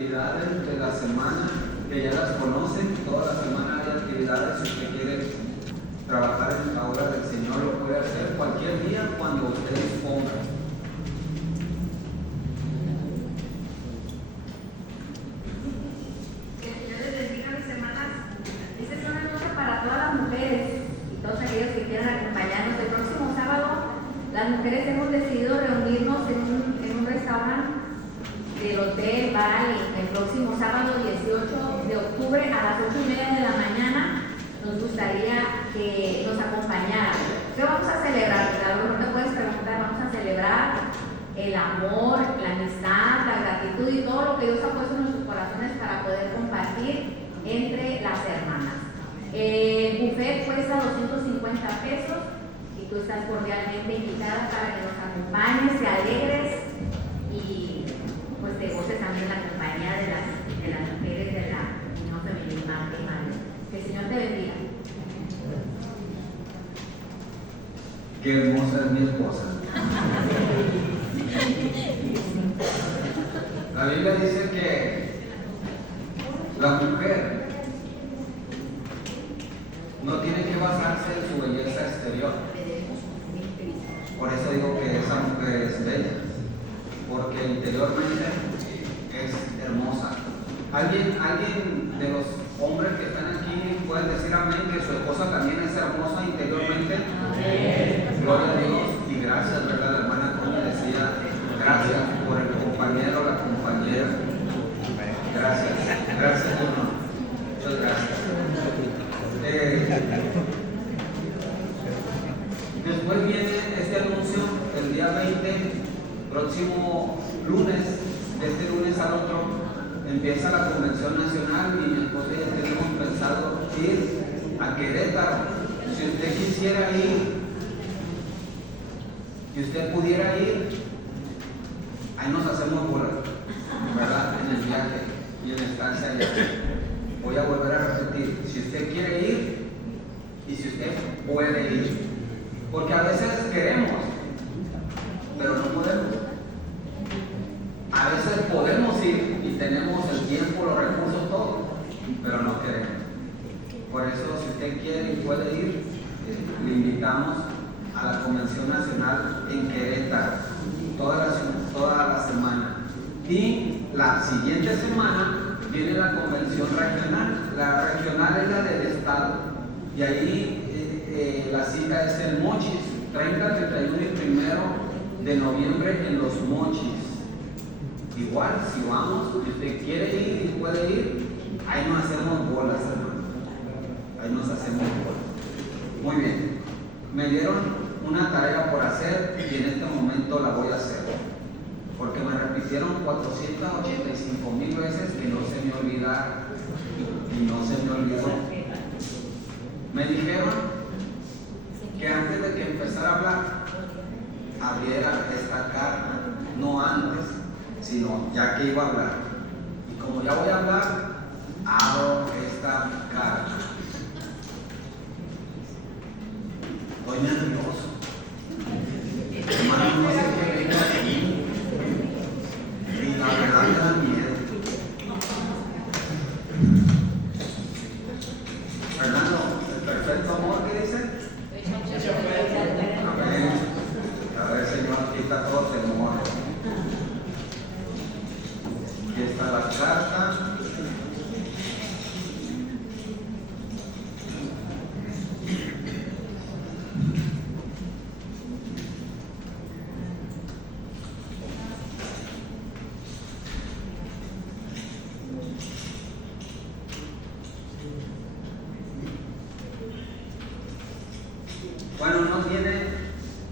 Actividades de la semana, que ya las conocen. Toda la semana hay actividades. Si usted quiere trabajar en la obra del Señor, lo puede hacer cualquier día cuando usted disponga. Que el Señor les bendiga, mis hermanas. Esta es una noche para todas las mujeres y todos aquellos que quieran acompañarnos. El próximo sábado, las mujeres hemos decidido reunirnos en un restaurante del Hotel Valley el próximo sábado 18 de octubre a las 8:30 de la mañana. Nos gustaría que nos acompañaran. ¿Qué vamos a celebrar? A lo mejor te puedes preguntar. Vamos a celebrar el amor, la amistad, la gratitud y todo lo que Dios ha puesto en nuestros corazones para poder compartir entre las hermanas. El buffet cuesta 250 pesos y tú estás cordialmente invitada para que nos acompañes, te alegres y pues te goces también la compañía de las mujeres de la Unión Femenina de Madre. Que el Señor te bendiga. Qué hermosa es mi esposa. La Biblia dice que la mujer no tiene que basarse en su belleza exterior. Por eso digo que esa mujer es bella, porque interiormente es hermosa. ¿Alguien de los hombres que están aquí puede decir amén que su esposa también es hermosa interiormente? Gloria a Dios y gracias, ¿verdad? La hermana Connie decía gracias por el compañero, la compañera. Gracias, gracias hermano. Muchas gracias. Después viene este anuncio el día 20, próximo lunes, de este lunes al otro, empieza la convención nacional y mi esposa y yo tenemos pensado ir a Querétaro. Si usted quisiera ir, si usted pudiera ir, ahí nos hacemos bolas, ¿verdad? En el viaje y en la estancia allá. Voy a volver a repetir, si usted quiere ir y si usted puede ir, porque a veces queremos, pero no podemos. A veces podemos ir y tenemos el tiempo, los recursos, todo, pero no queremos. Por eso, si usted quiere y puede ir, le invitamos a la Convención Nacional en Querétaro, toda la semana. Y la siguiente semana viene la Convención Regional. La regional es la del Estado. Y ahí la cita es en Mochis, 30, 31 y 1 de noviembre en Los Mochis. Igual, si vamos, si usted quiere ir y puede ir, ahí nos hacemos bolas, hermano. Ahí nos hacemos bolas. Muy bien. Me dieron una tarea por hacer y en este momento la voy a hacer. Porque me repitieron 485,000 veces que no se me olvidara. Y no se me olvidó. Me dijeron que antes de que empezara a hablar, abriera esta carta, no antes, sino ya que iba a hablar. Y como ya voy a hablar, abro esta carta. Estoy nervioso. Hermano, no sé qué venga aquí. Y la verdad me da miedo. Fernando, el perfecto amor, ¿qué dice? Amén. A ver, Señor, quita todo temor. Aquí está la carta. Bueno, no tiene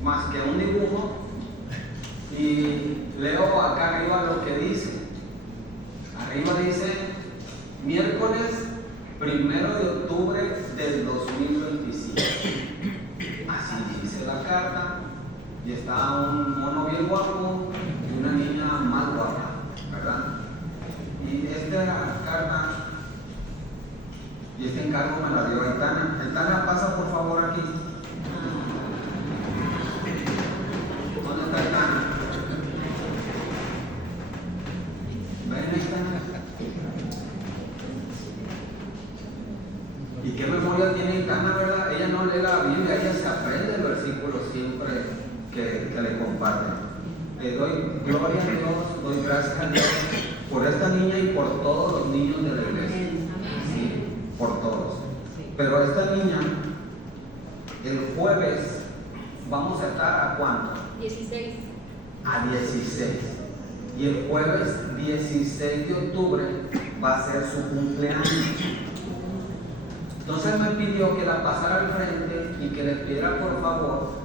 más que un dibujo y leo acá arriba lo que dice. Arriba dice miércoles 1 de octubre del 2025. Así dice la carta y está un mono bien guapo y una niña más guapa, ¿verdad? Y esta carta y este encargo me la dio Aitana. Aitana, pasa por favor aquí. ¿Dónde está Aitana? Ven, Aitana. Ana, ¿verdad? Ella no lee la Biblia, ella se aprende el versículo siempre que le comparten. Le doy gloria a Dios, doy gracias a Dios por esta niña y por todos los niños de la iglesia. Sí, por todos. Pero esta niña, el jueves, vamos a estar ¿a cuánto? 16. A 16. Y el jueves 16 de octubre va a ser su cumpleaños. Entonces me pidió que la pasara al frente y que le pidiera por favor.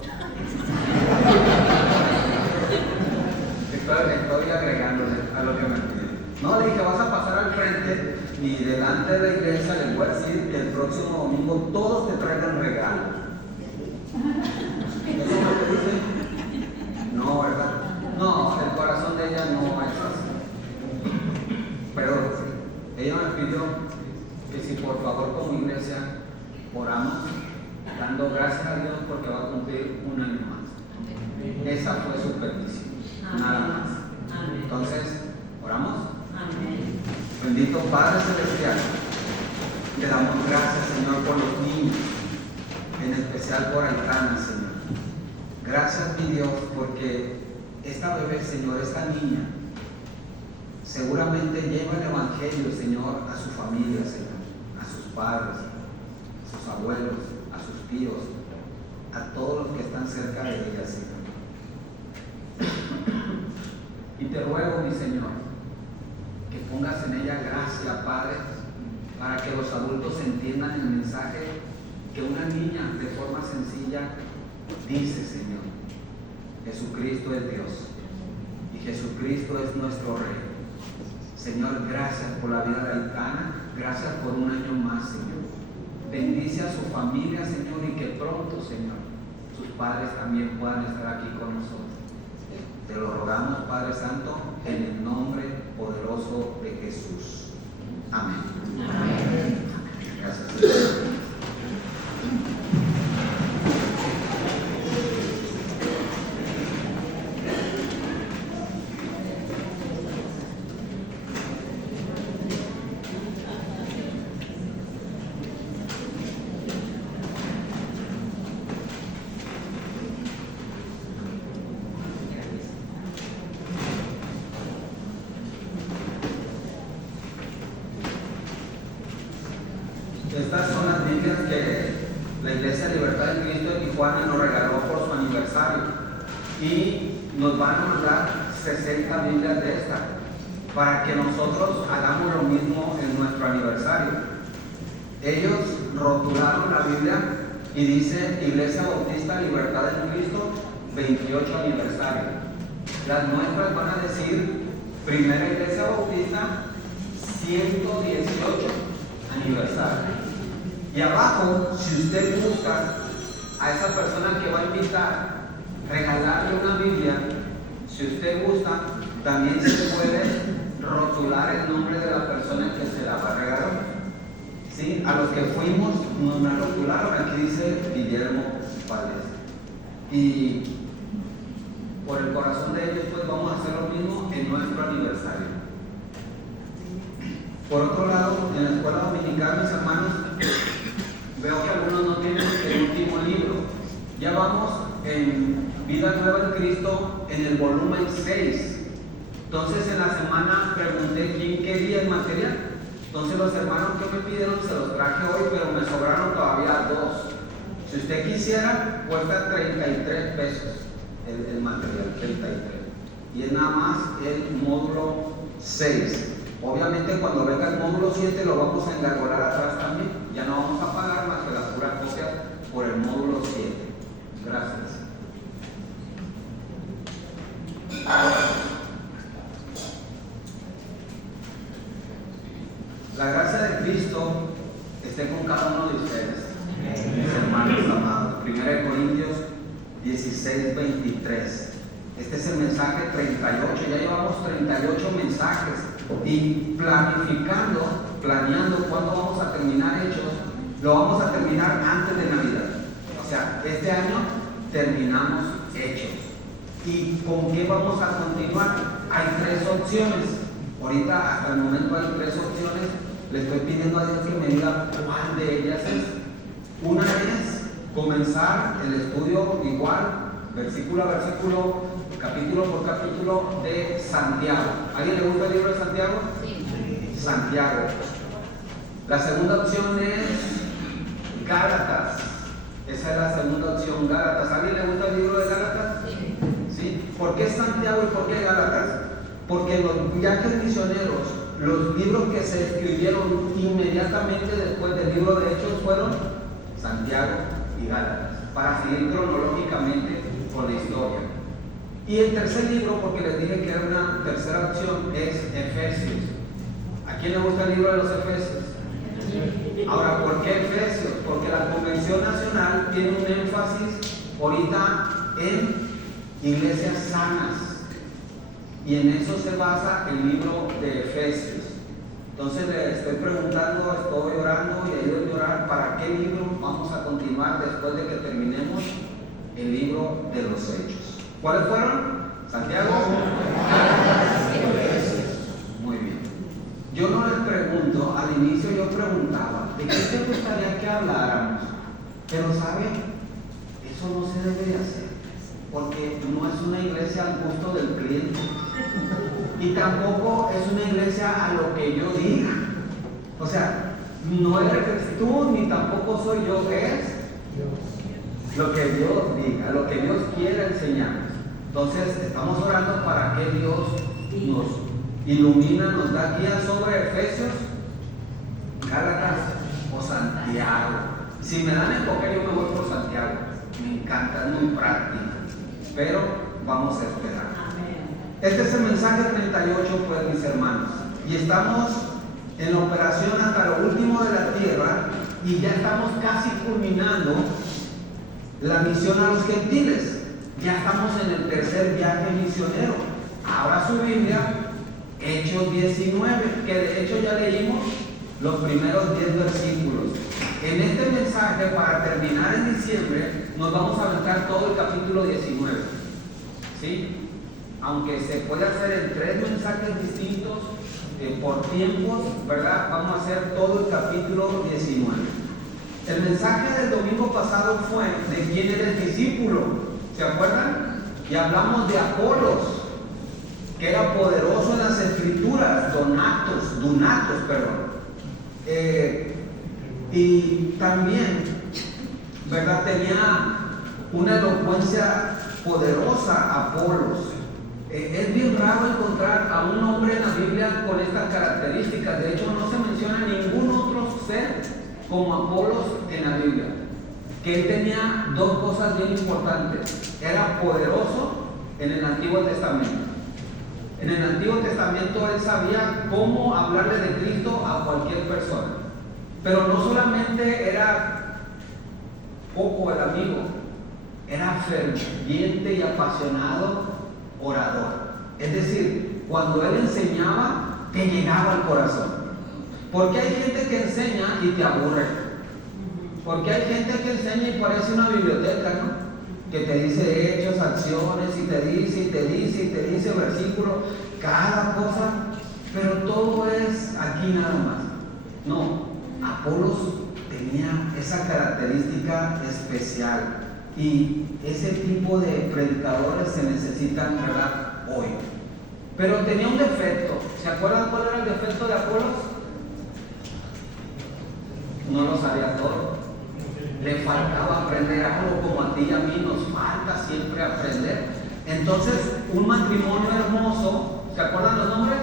Estoy agregándole a lo que me pidió. No, le dije, vas a pasar al frente y delante de la iglesia les voy a decir que el próximo domingo todos te traigan regalos. ¿Eso es lo que dice? No, ¿verdad? No, el corazón de ella no es así. Pero ella me pidió que si por favor como iglesia oramos, dando gracias a Dios porque va a cumplir un año más. Esa fue su petición, nada más. Entonces, ¿oramos? Bendito Padre Celestial, le damos gracias, Señor, por los niños, en especial por Aitana, Señor. Gracias, mi Dios, porque esta bebé, Señor, esta niña, seguramente lleva el Evangelio, Señor, a su familia, Señor, a sus padres, a sus abuelos, a sus tíos, a todos los que están cerca de ella, Señor. Y te ruego, mi Señor, que pongas en ella gracia, Padre, para que los adultos entiendan el mensaje que una niña de forma sencilla dice, Señor. Jesucristo es Dios y Jesucristo es nuestro Rey. Señor, gracias por la vida de Aitana, gracias por un año más, Señor. Bendice a su familia, Señor, y que pronto, Señor, sus padres también puedan estar aquí con nosotros. Te lo rogamos, Padre Santo, en el nombre poderoso de Jesús. Amén. Amén. Gracias, Señor. Estas son las Biblias que la Iglesia Libertad de Cristo de Tijuana nos regaló por su aniversario y nos van a mandar 60 Biblias de esta para que nosotros hagamos lo mismo en nuestro aniversario. Ellos rotularon la Biblia y dice Iglesia Bautista Libertad en Cristo 28 aniversario. Las nuestras van a decir Primera Iglesia Bautista 118 aniversario. Y abajo, si usted busca a esa persona que va a invitar, regalarle una Biblia, si usted gusta, también se puede rotular el nombre de la persona que se la va a regalar. ¿Sí? A los que fuimos nos la rotularon, aquí dice Guillermo Valdés. Y por el corazón de ellos, pues vamos a hacer lo mismo en nuestro aniversario. Por otro lado, en la escuela dominical, mis hermanos, veo que algunos no tienen el último libro. Ya vamos en Vida Nueva en Cristo en el volumen 6. Entonces en la semana pregunté quién quería el material. Entonces los hermanos que me pidieron se los traje hoy, pero me sobraron todavía 2. Si usted quisiera, cuesta 33 pesos el material, 33. Y es nada más el módulo 6. Obviamente cuando venga el módulo 7 lo vamos a engargolar atrás también. Ya no vamos a pagar más que la pura copia por el módulo 7. Gracias. La gracia de Cristo esté con cada uno de ustedes, mis hermanos amados. 1 Corintios 16, 23. Este es el mensaje 38. Ya llevamos 38 mensajes. Y planeando cuándo vamos a terminar Hechos, lo vamos a terminar antes de Navidad. O sea, este año terminamos Hechos. ¿Y con qué vamos a continuar? Hay 3 opciones. Ahorita, hasta el momento, hay 3 opciones. Le estoy pidiendo a Dios que me diga cuál de ellas es. Una es comenzar el estudio igual, versículo a versículo, capítulo por capítulo de Santiago. ¿Alguien le gusta el libro de Santiago? Sí. Santiago. La segunda opción es Gálatas. Esa es la segunda opción, Gálatas. ¿Alguien le gusta el libro de Gálatas? Sí. ¿Sí? ¿Por qué Santiago y por qué Gálatas? Porque los viajes misioneros, los libros que se escribieron inmediatamente después del libro de Hechos fueron Santiago y Gálatas, para seguir cronológicamente con la historia. Y el tercer libro, porque les dije que era una tercera opción, es Efesios. ¿A quién le gusta el libro de los Efesios? Ahora, ¿por qué Efesios? Porque la Convención Nacional tiene un énfasis ahorita en iglesias sanas, y en eso se basa el libro de Efesios. Entonces le estoy preguntando, estoy orando y ayudo a orar para qué libro vamos a continuar después de que terminemos el libro de los Hechos. ¿Cuáles fueron? Santiago. Muy bien. Yo no les pregunto, al inicio yo preguntaba, ¿de qué te gustaría que habláramos? Pero ¿saben? Eso no se debe de hacer, porque no es una iglesia al gusto del cliente. Y tampoco es una iglesia a lo que yo diga. O sea, no eres tú ni tampoco soy yo, es lo que Dios diga, lo que Dios quiera enseñarnos. Entonces, estamos orando para que Dios nos ilumina, nos da guía sobre Efesios, Gálatas o Santiago. Si me dan a escoger, yo me voy por Santiago. Me encanta, es muy práctico. Pero vamos a esperar. Este es el mensaje 38, pues, mis hermanos. Y estamos en la operación hasta lo último de la tierra y ya estamos casi culminando la misión a los gentiles. Ya estamos en el tercer viaje misionero. Abra su Biblia, Hechos 19, que de hecho ya leímos los primeros 10 versículos. En este mensaje, para terminar en diciembre, nos vamos a aventar todo el capítulo 19. ¿Sí? Aunque se puede hacer en 3 mensajes distintos por tiempos, ¿verdad? Vamos a hacer todo el capítulo 19. El mensaje del domingo pasado fue de quién era el discípulo. ¿Se acuerdan? Y hablamos de Apolos, que era poderoso en las escrituras, Donatos, perdón. Y también, ¿verdad? Tenía una elocuencia poderosa, Apolos. Es bien raro encontrar a un hombre en la Biblia con estas características. De hecho, no se menciona ningún otro ser como Apolos en la Biblia. Que él tenía 2 cosas bien importantes. Era poderoso en el Antiguo Testamento. En el Antiguo Testamento él sabía cómo hablarle de Cristo a cualquier persona. Pero no solamente era poco el amigo, era ferviente y apasionado orador. Es decir, cuando él enseñaba, te llegaba al corazón. Porque hay gente que enseña y te aburre. Porque hay gente que enseña y parece una biblioteca, ¿no? Que te dice hechos, acciones, y te dice versículos, cada cosa, pero todo es aquí nada más. No, Apolos tenía esa característica especial. Y ese tipo de predicadores se necesitan, ¿verdad?, hoy. Pero tenía un defecto. ¿Se acuerdan cuál era el defecto de Apolos? No lo sabía todo. Le faltaba aprender algo, como a ti y a mí nos falta siempre aprender. Entonces, un matrimonio hermoso, ¿se acuerdan los nombres?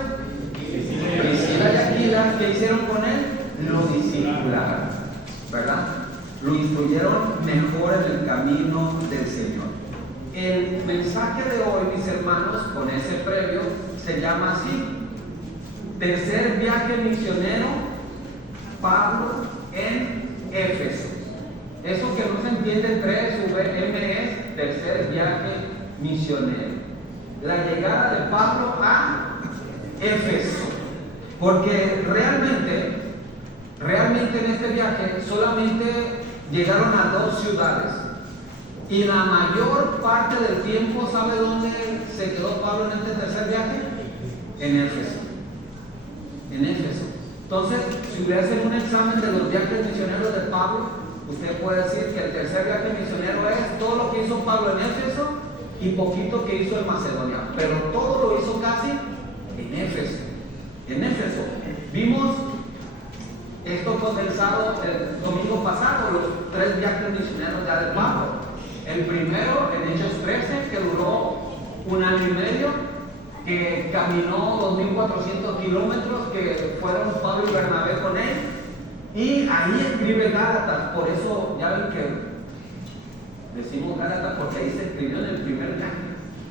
Priscila y Aquila, ¿qué hicieron con él? Lo discipularon, ¿verdad? Lo instruyeron mejor en el camino del Señor. El mensaje de hoy, mis hermanos, con ese previo, se llama así: tercer viaje misionero, Pablo en Éfeso. Eso que no se entiende en 3 VM es tercer viaje misionero. La llegada de Pablo a Éfeso. Porque realmente en este viaje solamente llegaron a 2 ciudades. Y la mayor parte del tiempo, ¿sabe dónde se quedó Pablo en este tercer viaje? En Éfeso. En Éfeso. Entonces, si le hacen un examen de los viajes misioneros de Pablo, usted puede decir que el tercer viaje misionero es todo lo que hizo Pablo en Éfeso y poquito que hizo en Macedonia, pero todo lo hizo casi en Éfeso. En Éfeso vimos esto condensado el domingo pasado, los 3 viajes misioneros ya de Pablo. El primero en Hechos 13, que duró 1 año y medio, que caminó 2.400 kilómetros, que fueron Pablo y Bernabé con él, y ahí escribe Gálatas. Por eso ya ven que decimos Gálatas, porque ahí se escribió en el primer viaje,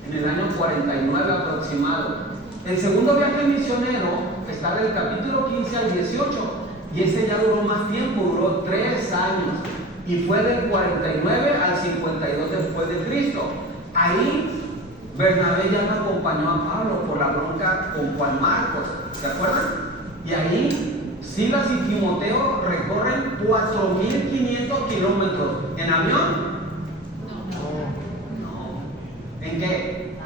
en el año 49 aproximado. El segundo viaje misionero está del capítulo 15 al 18, y ese ya duró más tiempo, duró 3 años, y fue del 49 al 52 después de Cristo. Ahí Bernabé ya no acompañó a Pablo por la bronca con Juan Marcos, ¿se acuerdan? Y ahí Silas y Timoteo recorren 4.500 kilómetros. ¿En avión? No. ¿En qué?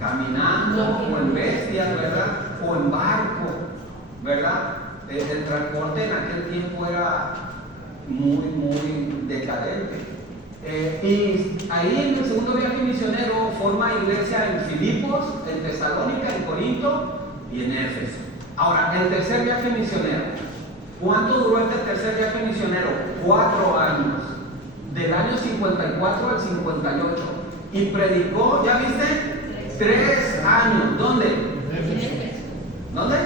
Caminando, o en bestias, ¿verdad? O en barco, ¿verdad? El transporte en aquel tiempo era muy decadente. Y ahí en el segundo viaje misionero forma iglesia en Filipos, en Tesalónica, en Corinto y en Éfeso. Ahora, el tercer viaje misionero. ¿Cuánto duró este tercer viaje misionero? 4 años. Del año 54 al 58. Y predicó, ¿ya viste? 3 años. ¿Dónde? En Éfeso. ¿Dónde?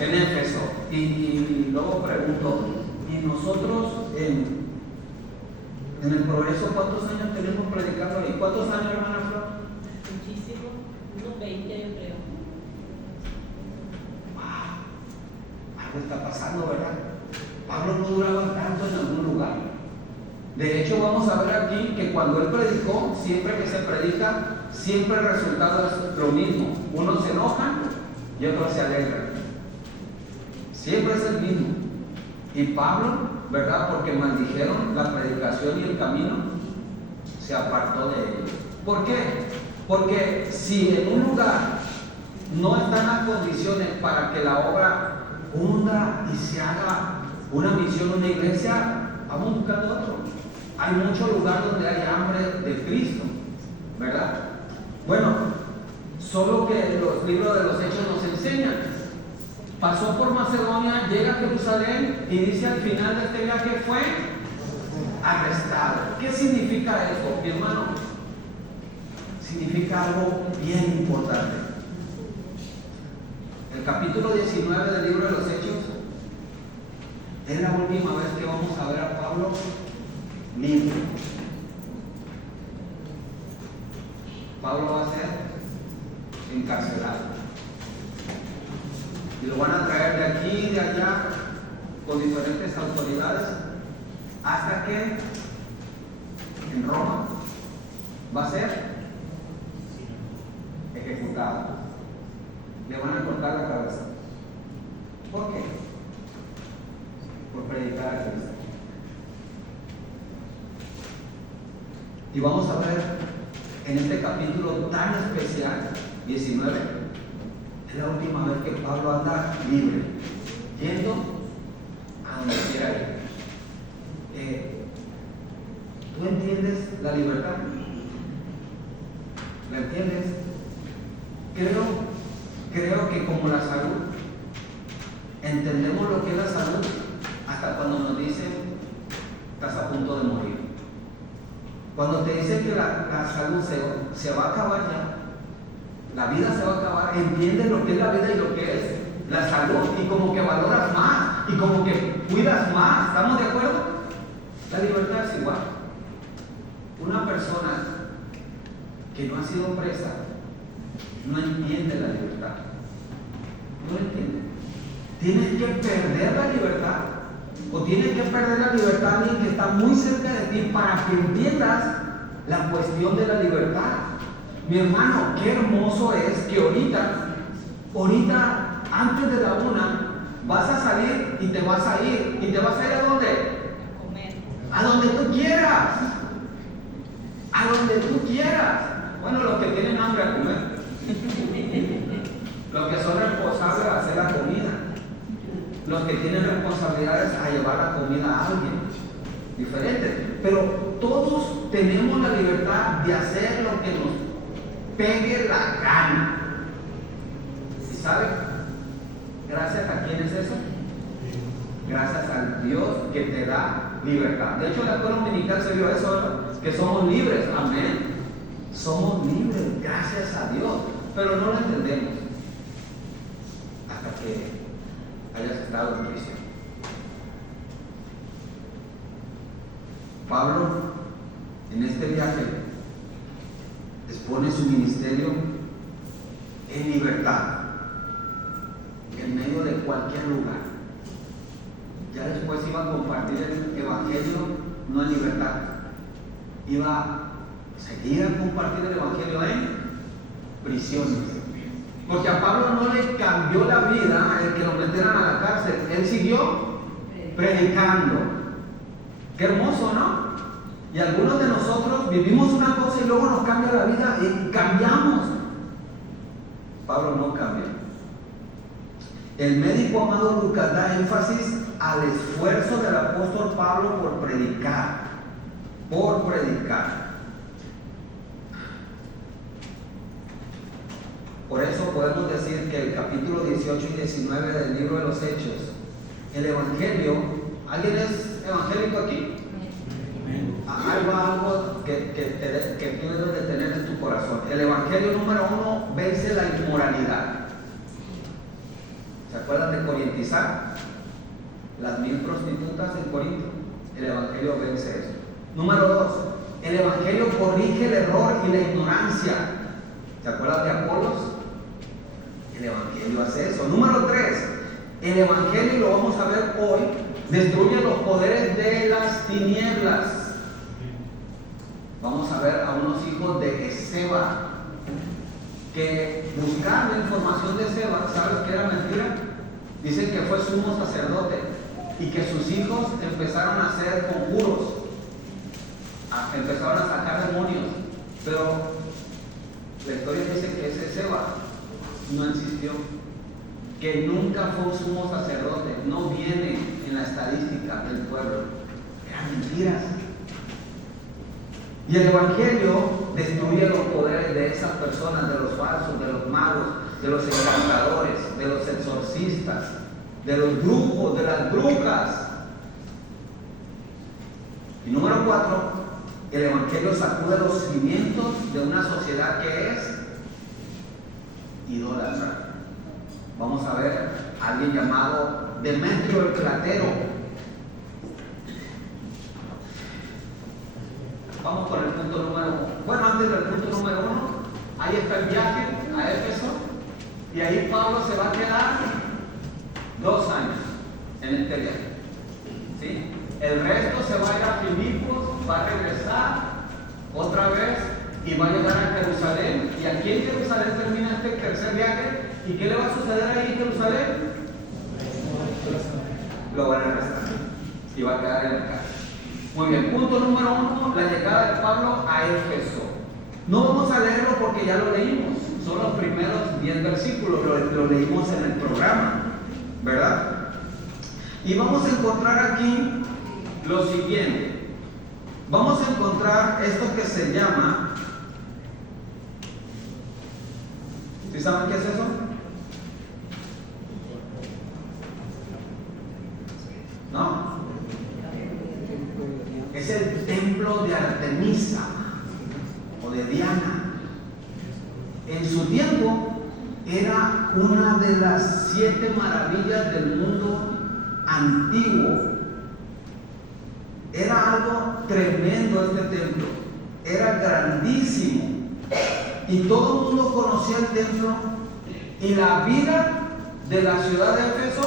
En Éfeso. Y luego pregunto, ¿y nosotros en el Progreso cuántos años tenemos predicando ahí? ¿Cuántos años, hermana Flor? Muchísimo, unos 20 yo creo. Wow, algo está pasando, ¿verdad? Pablo no duraba tanto en algún lugar. De hecho, vamos a ver aquí que cuando él predicó, siempre que se predica, siempre el resultado es lo mismo. Unos se enojan y otros se alegran. Siempre es el mismo. Y Pablo, ¿verdad? Porque maldijeron la predicación y el camino, se apartó de ellos. ¿Por qué? Porque si en un lugar no están las condiciones para que la obra hunda y se haga una misión, una iglesia, vamos buscando otro. Hay muchos lugares donde hay hambre de Cristo, ¿verdad? Bueno, solo que los libros de los Hechos nos enseñan. Pasó por Macedonia, llega a Jerusalén y dice al final de este viaje fue arrestado. ¿Qué significa eso, mi hermano? Significa algo bien importante. El capítulo 19 del libro de los Hechos es la última vez que vamos a ver a Pablo libre. Pablo va a ser encarcelado. Y lo van a traer de aquí y de allá con diferentes autoridades hasta que en Roma va a ser ejecutado. Le van a cortar la cabeza. ¿Por qué? Por predicar a Cristo. Y vamos a ver en este capítulo tan especial, 19, es la última vez que Pablo anda libre, yendo a donde quiera ir. ¿Tú entiendes la libertad? ¿La entiendes? Creo que como la salud, entendemos lo que es la salud hasta cuando nos dicen estás a punto de morir. Cuando te dicen que la salud se va a acabar ya, la vida se va a acabar, entiendes lo que es la vida y lo que es la salud, y como que valoras más y como que cuidas más. ¿Estamos de acuerdo? La libertad es igual. Una persona que no ha sido presa no entiende la libertad. No entiende. Tienes que perder la libertad, o tienes que perder la libertad a alguien que está muy cerca de ti para que entiendas la cuestión de la libertad. Mi hermano, qué hermoso es que ahorita, antes de la 1, vas a salir y te vas a ir. ¿Y te vas a ir a dónde? A comer. A donde tú quieras. A donde tú quieras. Bueno, los que tienen hambre a comer. Los que son responsables de hacer la comida. Los que tienen responsabilidades a llevar la comida a alguien. diferentes, pero todos tenemos la libertad de hacer lo que nos pegue la gana. ¿Y sabe? ¿Gracias a quién es eso? Gracias al Dios que te da libertad. De hecho, en la escuela dominical se vio eso, ¿verdad? Que somos libres, amén. Somos libres, gracias a Dios, pero no lo entendemos hasta que hayas estado en prisión. Pablo, en este viaje, expone su ministerio en libertad, en medio de cualquier lugar. Ya después iba a compartir el evangelio, no en libertad, iba a seguir a compartir el evangelio en prisiones. Porque a Pablo no le cambió la vida el que lo metieran a la cárcel, él siguió predicando. Qué hermoso, ¿no? Y algunos de nosotros vivimos una cosa y luego nos cambia la vida y cambiamos. Pablo no cambió. El médico amado Lucas da énfasis al esfuerzo del apóstol Pablo por predicar. Por predicar. Por eso podemos decir que el capítulo 18 y 19 del libro de los Hechos, el evangelio, ¿alguien es evangélico aquí? Algo que tú debes de tener en tu corazón. El evangelio número 1 vence la inmoralidad. ¿Se acuerdan de corintiizar? Las 1000 prostitutas en Corinto. El evangelio vence eso. Número 2, el evangelio corrige el error y la ignorancia. ¿Se acuerdan de Apolos? El evangelio hace eso. Número 3, el evangelio, y lo vamos a ver hoy, destruye los poderes de las tinieblas. Vamos a ver a unos hijos de Esceva que buscando información de Esceva, ¿sabes qué era mentira? Dicen que fue sumo sacerdote y que sus hijos empezaron a hacer conjuros, empezaron a sacar demonios, pero la historia dice que ese Esceva no existió, que nunca fue un sumo sacerdote, no viene en la estadística del pueblo, eran mentiras. Y el evangelio destruye los poderes de esas personas, de los falsos, de los magos, de los encantadores, de los exorcistas, de los brujos, de las brujas. Y número 4, el evangelio sacude los cimientos de una sociedad que es idólatra. Vamos a ver a alguien llamado Demetrio el Platero. Vamos con el punto número 1. Bueno, antes del punto número 1, ahí está el viaje a Éfeso. Y ahí Pablo se va a quedar 2 años en este viaje. ¿Sí? El resto se va a ir a Filipos, va a regresar otra vez y va a llegar a Jerusalén. Y aquí en Jerusalén termina este tercer viaje. ¿Y qué le va a suceder ahí en Jerusalén? Lo van a arrestar y va a quedar en la cárcel. Muy bien, punto número 1, la llegada de Pablo a Éfeso. No vamos a leerlo porque ya lo leímos, son los primeros 10 versículos, lo leímos en el programa, ¿verdad? Y vamos a encontrar aquí lo siguiente. Vamos a encontrar esto que se llama, ¿sí saben qué es eso? ¿No? Es el templo de Artemisa o de Diana. En su tiempo era una de las 7 maravillas del mundo antiguo. Era algo tremendo este templo. Era grandísimo. Y todo el mundo conocía el templo. Y la vida de la ciudad de Éfeso,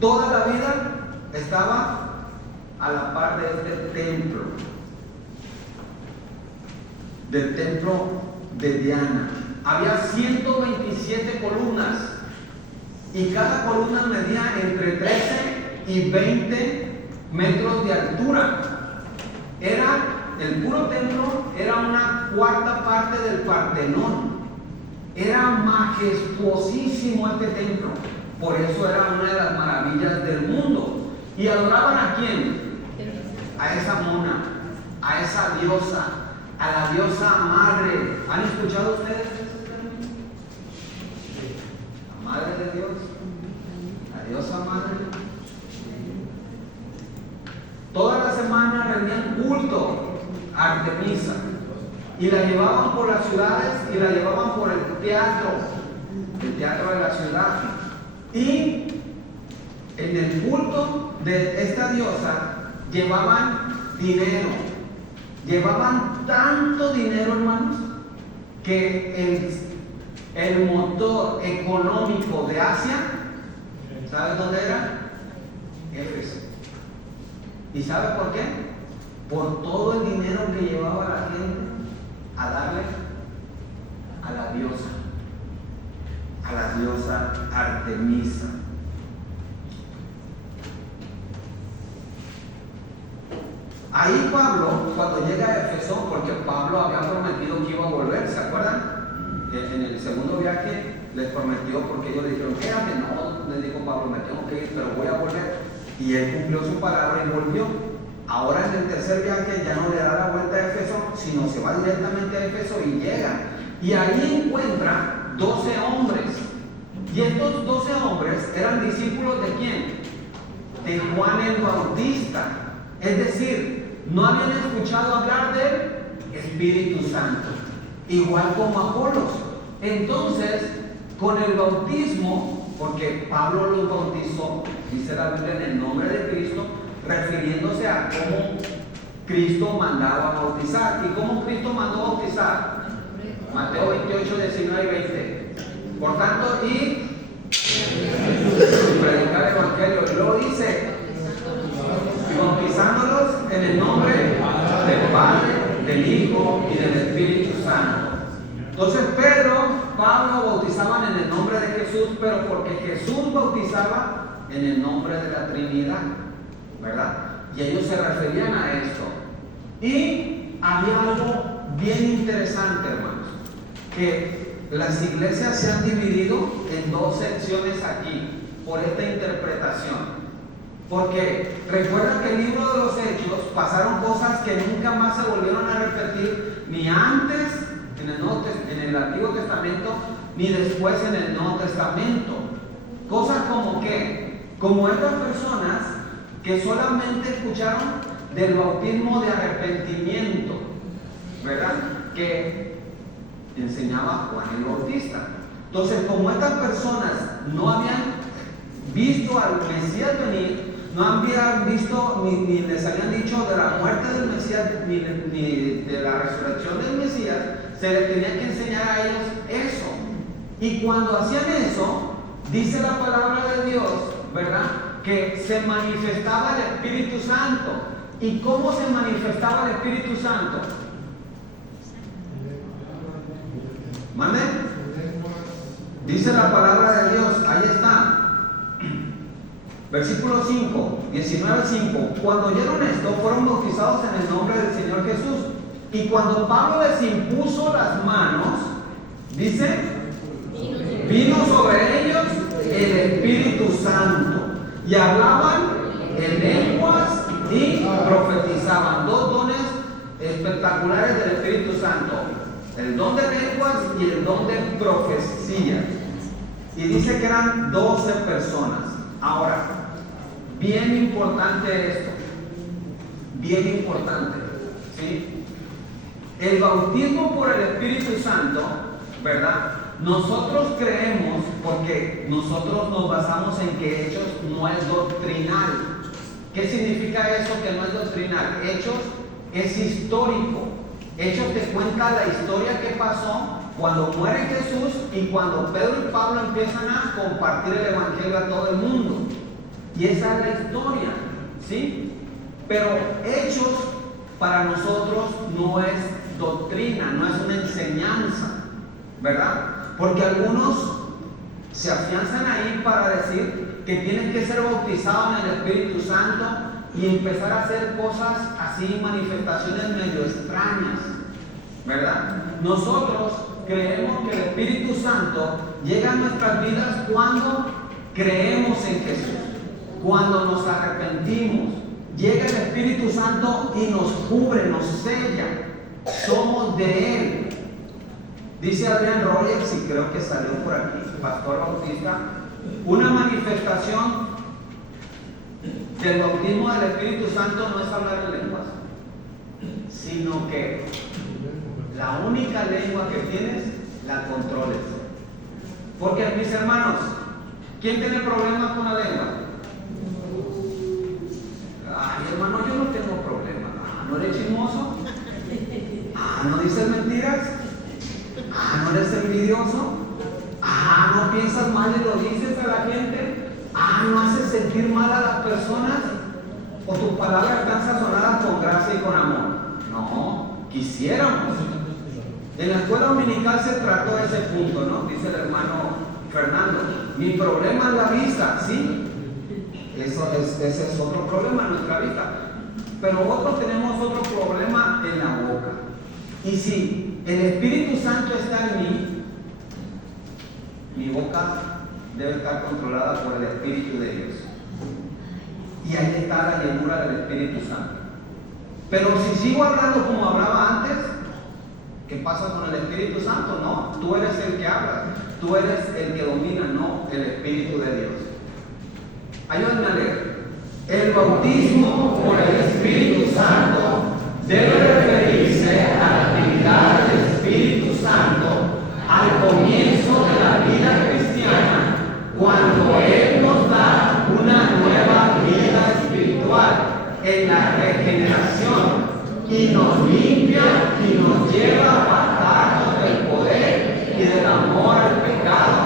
toda la vida estaba a la par de este templo, del templo de Diana. Había 127 columnas y cada columna medía entre 13 y 20 metros de altura. El puro templo era una cuarta parte del Partenón. Era majestuosísimo este templo, por eso era una de las maravillas del mundo. ¿Y adoraban a quién? a esa mona, a esa diosa, a la diosa madre. ¿Han escuchado ustedes? La madre de Dios, la diosa madre. Toda la semana rendían culto a Artemisa y la llevaban por las ciudades y la llevaban por el teatro de la ciudad. Y en el culto de esta diosa llevaban dinero, llevaban tanto dinero, hermanos, que el motor económico de Asia, ¿sabes dónde era? Éfeso. ¿Y sabe por qué? Por todo el dinero que llevaba la gente a darle a la diosa Artemisa. Ahí Pablo, cuando llega a Éfeso, porque Pablo había prometido que iba a volver, ¿se acuerdan? En el segundo viaje les prometió, porque ellos le dijeron, quédate. No, les dijo Pablo, me tengo que ir, pero voy a volver. Y él cumplió su palabra y volvió. Ahora en el tercer viaje ya no le da la vuelta a Éfeso, sino se va directamente a Éfeso y llega. Y ahí encuentra 12 hombres. Y estos 12 hombres eran discípulos de quién? De Juan el Bautista. Es decir, no habían escuchado hablar del Espíritu Santo, igual como Apolos. Entonces, con el bautismo, porque Pablo los bautizó, dice la Biblia, en el nombre de Cristo, refiriéndose a cómo Cristo mandaba bautizar. ¿Y cómo Cristo mandó bautizar? Mateo 28, 19 y 20. Por tanto, y predicar el Evangelio. Y luego dice, bautizándolos en el nombre del Padre, del Hijo y del Espíritu Santo. Entonces Pedro, Pablo bautizaban en el nombre de Jesús, pero porque Jesús bautizaba en el nombre de la Trinidad, ¿verdad? Y ellos se referían a esto. Y había algo bien interesante, hermanos, que las iglesias se han dividido en dos secciones aquí, por esta interpretación. Porque recuerda que el libro de los Hechos pasaron cosas que nunca más se volvieron a repetir, ni antes en el Antiguo Testamento, ni después en el Nuevo Testamento. Cosas como que, como estas personas que solamente escucharon del bautismo de arrepentimiento, ¿verdad? Que enseñaba Juan el Bautista. Entonces, como estas personas no habían visto al Mesías venir, no habían visto ni les habían dicho de la muerte del Mesías ni de la resurrección del Mesías, se les tenía que enseñar a ellos eso. Y cuando hacían eso, dice la palabra de Dios, ¿verdad?, que se manifestaba el Espíritu Santo. ¿Y cómo se manifestaba el Espíritu Santo? ¿Mande? Dice la palabra de Dios, ahí está. Versículo 5, 19:5. Cuando oyeron esto, fueron bautizados en el nombre del Señor Jesús. Y cuando Pablo les impuso las manos, dice, vino sobre ellos el Espíritu Santo. Y hablaban en lenguas y profetizaban. Dos dones espectaculares del Espíritu Santo: el don de lenguas y el don de profecía. Y dice que eran 12 personas. Ahora, bien importante esto, bien importante, ¿sí? El bautismo por el Espíritu Santo, ¿verdad? Nosotros creemos, porque nosotros nos basamos en que Hechos no es doctrinal. ¿Qué significa eso que no es doctrinal? Hechos es histórico. Hechos te cuenta la historia que pasó cuando muere Jesús y cuando Pedro y Pablo empiezan a compartir el Evangelio a todo el mundo. Y esa es la historia, ¿sí? Pero Hechos para nosotros no es doctrina, no es una enseñanza, ¿verdad? Porque algunos se afianzan ahí para decir que tienen que ser bautizados en el Espíritu Santo y empezar a hacer cosas así, manifestaciones medio extrañas, ¿verdad? Nosotros creemos que el Espíritu Santo llega a nuestras vidas cuando creemos en Jesús, cuando nos arrepentimos, llega el Espíritu Santo y nos cubre, nos sella. Somos de Él. Dice Adrián Rogers, y creo que salió por aquí, pastor bautista, una manifestación del bautismo del Espíritu Santo no es hablar en lenguas, sino que la única lengua que tienes, la controles. Porque, mis hermanos, ¿quién tiene problemas con la lengua? Ay, hermano, yo no tengo problemas. ¿No eres chismoso? ¿No dices mentiras? ¿No eres envidioso? ¿No piensas mal y lo dices a la gente? ¿No haces sentir mal a las personas? ¿O tus palabras están sazonadas con gracia y con amor? No, quisiéramos. En la escuela dominical se trató ese punto, ¿no? Dice el hermano Fernando, mi problema es la vista, ¿sí? Ese es otro problema, nuestra vista. Pero otros tenemos otro problema en la boca. Y si el Espíritu Santo está en mí, mi boca debe estar controlada por el Espíritu de Dios. Y ahí está la llenura del Espíritu Santo. Pero si sigo hablando como hablaba antes, ¿qué pasa con el Espíritu Santo? No, tú eres el que habla, tú eres el que domina, no el Espíritu de Dios. Ayúdenme a leer. El bautismo por el Espíritu Santo debe referirse a la actividad del Espíritu Santo al comienzo de la vida cristiana, cuando Él nos da una nueva vida espiritual en la regeneración y nos limpia y nos lleva a apartarnos del poder y del amor al pecado,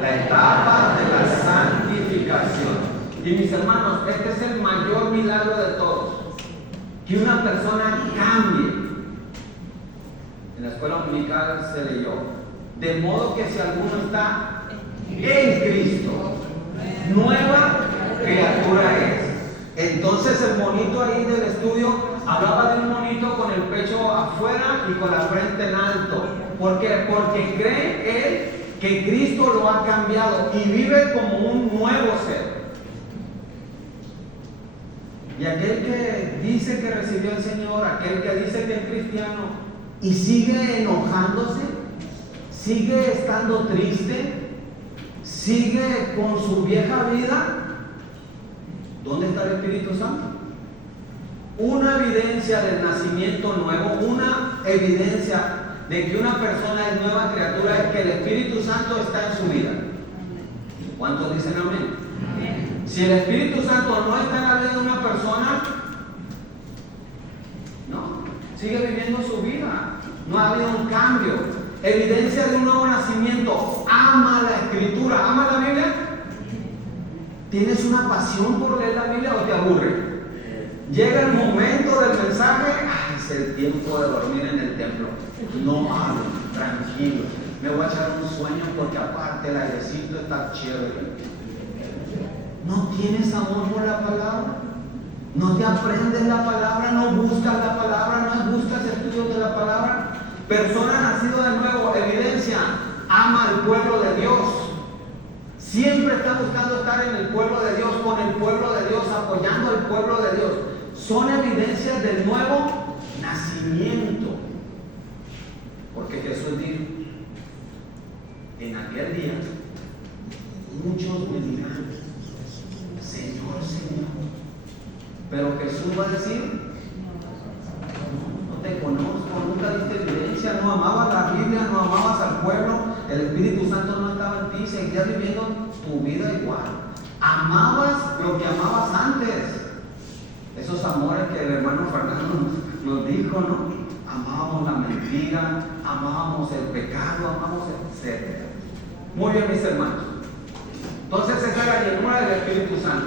la etapa de la santificación. Y mis hermanos, este es el mayor milagro de todos, que una persona cambie. En la escuela dominical se leyó, de modo que si alguno está en Cristo, nueva criatura es. Entonces el monito ahí del estudio hablaba de un monito con el pecho afuera y con la frente en alto. ¿Por qué? Porque cree él que Cristo lo ha cambiado y vive como un nuevo ser. Y aquel que dice que recibió al Señor, aquel que dice que es cristiano y sigue enojándose, sigue estando triste, sigue con su vieja vida, ¿dónde está el Espíritu Santo? Una evidencia del nacimiento nuevo, una evidencia de que una persona es nueva criatura es que el Espíritu Santo está en su vida. ¿Cuántos dicen amén? Si el Espíritu Santo no está en la vida de una persona, no, sigue viviendo su vida, no ha habido un cambio. Evidencia de un nuevo nacimiento, ama la Escritura, ama la Biblia. ¿Tienes una pasión por leer la Biblia o te aburre? Llega el momento del mensaje, es el tiempo de dormir en el templo. No hablo, tranquilo, me voy a echar un sueño porque aparte el airecito está chévere. ¿No tienes amor por la palabra? ¿No te aprendes la palabra? ¿No buscas la palabra? ¿No buscas estudios de la palabra? Persona nacida de nuevo, evidencia, ama al pueblo de Dios. Siempre está buscando estar en el pueblo de Dios, con el pueblo de Dios, apoyando al pueblo de Dios. Son evidencias del nuevo nacimiento. Porque Jesús dijo, en aquel día, muchos me dirán, Señor, Señor. Pero Jesús va a decir, no te conozco, nunca diste evidencia, no amabas la Biblia, no amabas al pueblo, el Espíritu Santo no estaba en ti, seguías viviendo tu vida igual. Amabas lo que amabas antes. Esos amores que el hermano Fernando nos dijo, ¿no? Amábamos la mentira, amábamos el pecado, amábamos etc. Muy bien, mis hermanos. Entonces esa es la llenura del Espíritu Santo.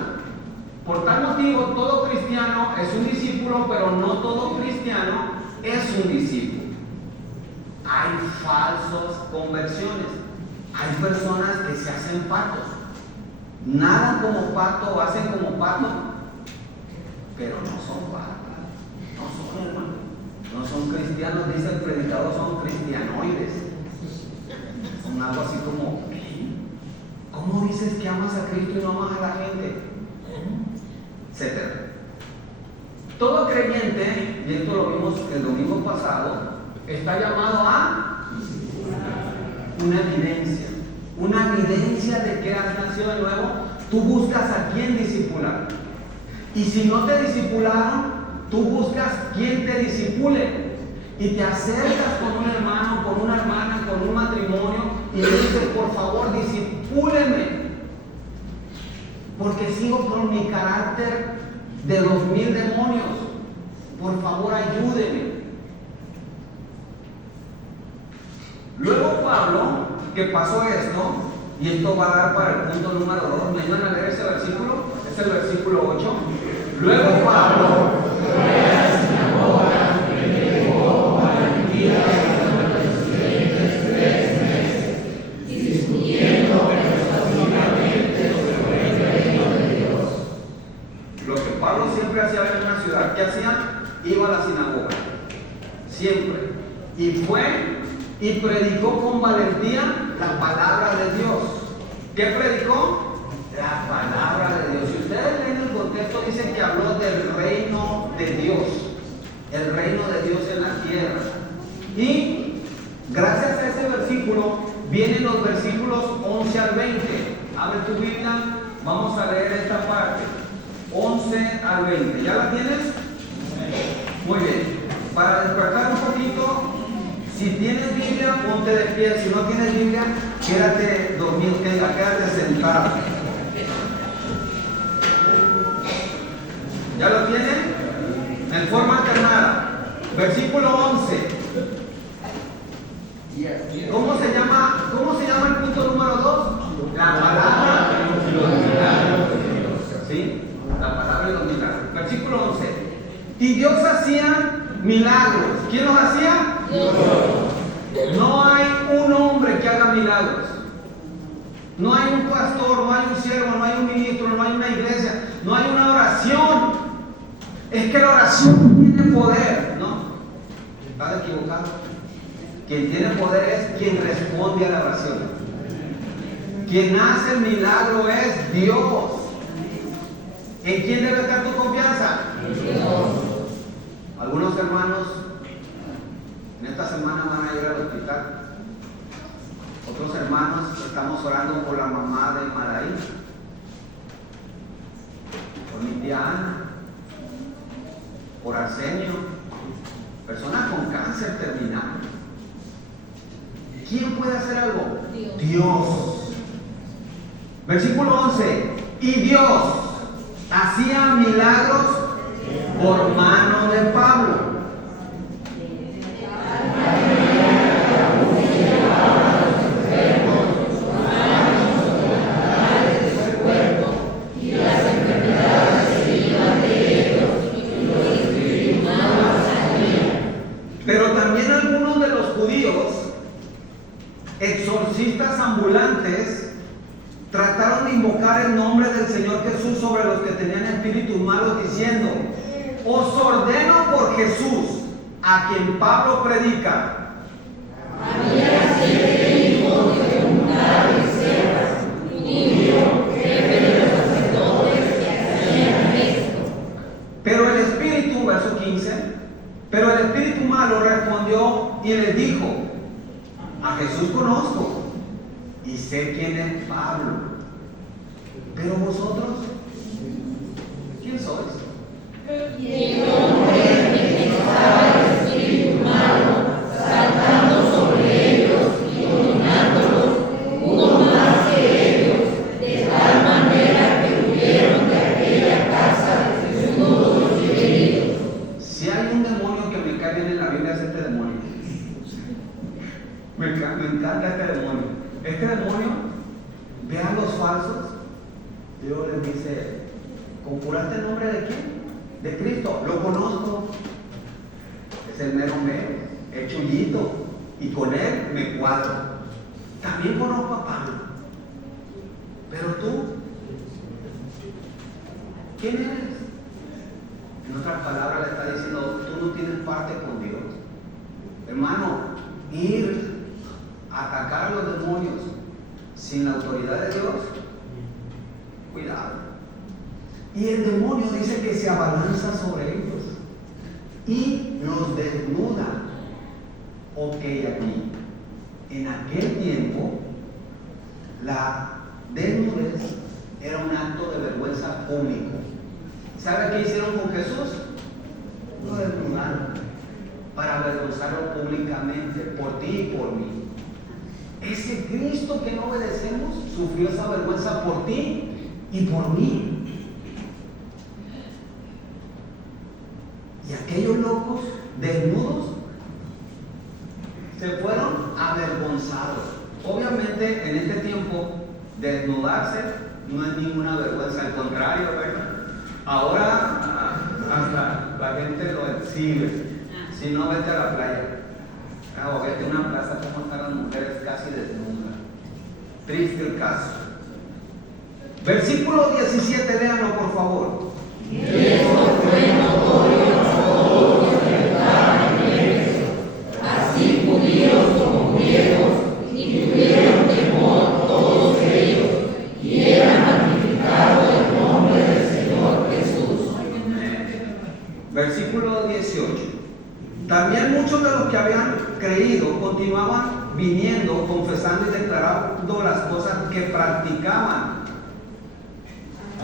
Por tal motivo, todo cristiano es un discípulo, pero no todo cristiano es un discípulo. Hay falsas conversiones. Hay personas que se hacen patos. Nadan como pato, hacen como pato, pero no son patos. No son, hermano. No son cristianos, dice el predicador, son cristianoides. Son algo así como, ¿cómo dices que amas a Cristo y no amas a la gente? Etcétera. Todo creyente, y esto lo vimos el domingo pasado, está llamado a una evidencia de que has nacido de nuevo. Tú buscas a quién discipular. Y si no te discipularon, tú buscas quién te discipule. Y te acercas con un hermano, con una hermana, con un matrimonio y le dices, por favor, discipúleme. Porque sigo con mi carácter de 2000 demonios. Por favor, ayúdeme. Luego Pablo, que pasó esto, y esto va a dar para el punto número 2. ¿Me ayudan a leer ese versículo? Es el versículo 8. Luego Pablo ¿qué hacía? Iba a la sinagoga, siempre, y fue y predicó con valentía la palabra de Dios. ¿Qué predicó? La palabra de Dios. Si ustedes leen el contexto, dice que habló del reino de Dios, el reino de Dios en la tierra. Y gracias a ese versículo vienen los versículos 11 al 20. Abre tu Biblia, vamos a leer esta parte. 11 al 20. ¿Ya la tienes? Muy bien. Para despertar un poquito, si tienes Biblia, ponte de pie. Si no tienes Biblia, quédate dormido, quédate sentado. ¿Ya lo tienen? En forma alternada. Versículo 11. ¿Cómo se llama el punto número 2? La palabra de los milagros. ¿Sí? La palabra de los milagros. Versículo 11. Y Dios hacía milagros. ¿Quién los hacía? Dios. No hay un hombre que haga milagros. No hay un pastor, no hay un siervo, no hay un ministro, no hay una iglesia, no hay una oración. Es que la oración tiene poder, ¿no? ¿Estás equivocado? Quien tiene poder es quien responde a la oración. Quien hace el milagro es Dios. ¿En quién debe estar tu confianza? Dios. Algunos hermanos en esta semana van a ir al hospital. Otros hermanos estamos orando por la mamá de Maraí, por mi tía Ana, por Arsenio, personas con cáncer terminal. ¿Quién puede hacer algo? Dios. Versículo 11. Y Dios hacía milagros por mano de Pablo. Pero también algunos de los judíos, exorcistas ambulantes, trataron de invocar el nombre del Señor Jesús sobre los que tenían espíritus malos, diciendo: os ordeno por Jesús, a quien Pablo predica. Había 7 hijos de una becerra, judío, jefe de los sacerdotes, que hacían esto. Pero el espíritu, verso 15, pero el espíritu malo respondió y les dijo: a Jesús conozco y sé quién es Pablo, pero vosotros, ¿quién sois? Y el hombre en que estaba el espíritu malo, saltando sobre ellos y dominándolos, pudo más que ellos, de tal manera que huyeron de aquella casa desnudos y heridos. Si hay un demonio que me cae bien en la Biblia, es este demonio. Me encanta este demonio. Este demonio ve a los falsos, Dios les dice: ¿conjuraste el nombre de quién? De Cristo. Lo conozco. Es el mero mero, el chullito, y con él me cuadro. También conozco a Pablo. Pero tú, ¿quién eres? En otras palabras le está diciendo: tú no tienes parte con Dios. Hermano, ir a atacar a los demonios sin la autoridad de Dios, cuidado. Y el demonio dice que se abalanza sobre ellos y los desnuda. Ok, aquí, en aquel tiempo, la desnudez era un acto de vergüenza público. ¿Sabe qué hicieron con Jesús? Lo desnudaron para avergonzarlo públicamente por ti y por mí. Ese Cristo que no obedecemos sufrió esa vergüenza por ti y por mí. Y aquellos locos desnudos se fueron avergonzados. Obviamente en este tiempo desnudarse no es ninguna vergüenza, al contrario, ¿verdad? Ahora hasta la gente lo exhibe. Si no, vete a la playa. O vete a una plaza, como están las mujeres casi desnudas. Triste el caso. Versículo 17, léanlo por favor. Y esto fue notorio a todos los que estaban en Éfeso, así judíos como griegos, y tuvieron temor todos ellos, y era magnificado el nombre del Señor Jesús. Versículo 18. También muchos de los que habían creído continuaban viniendo, confesando y declarando las cosas que practicaban.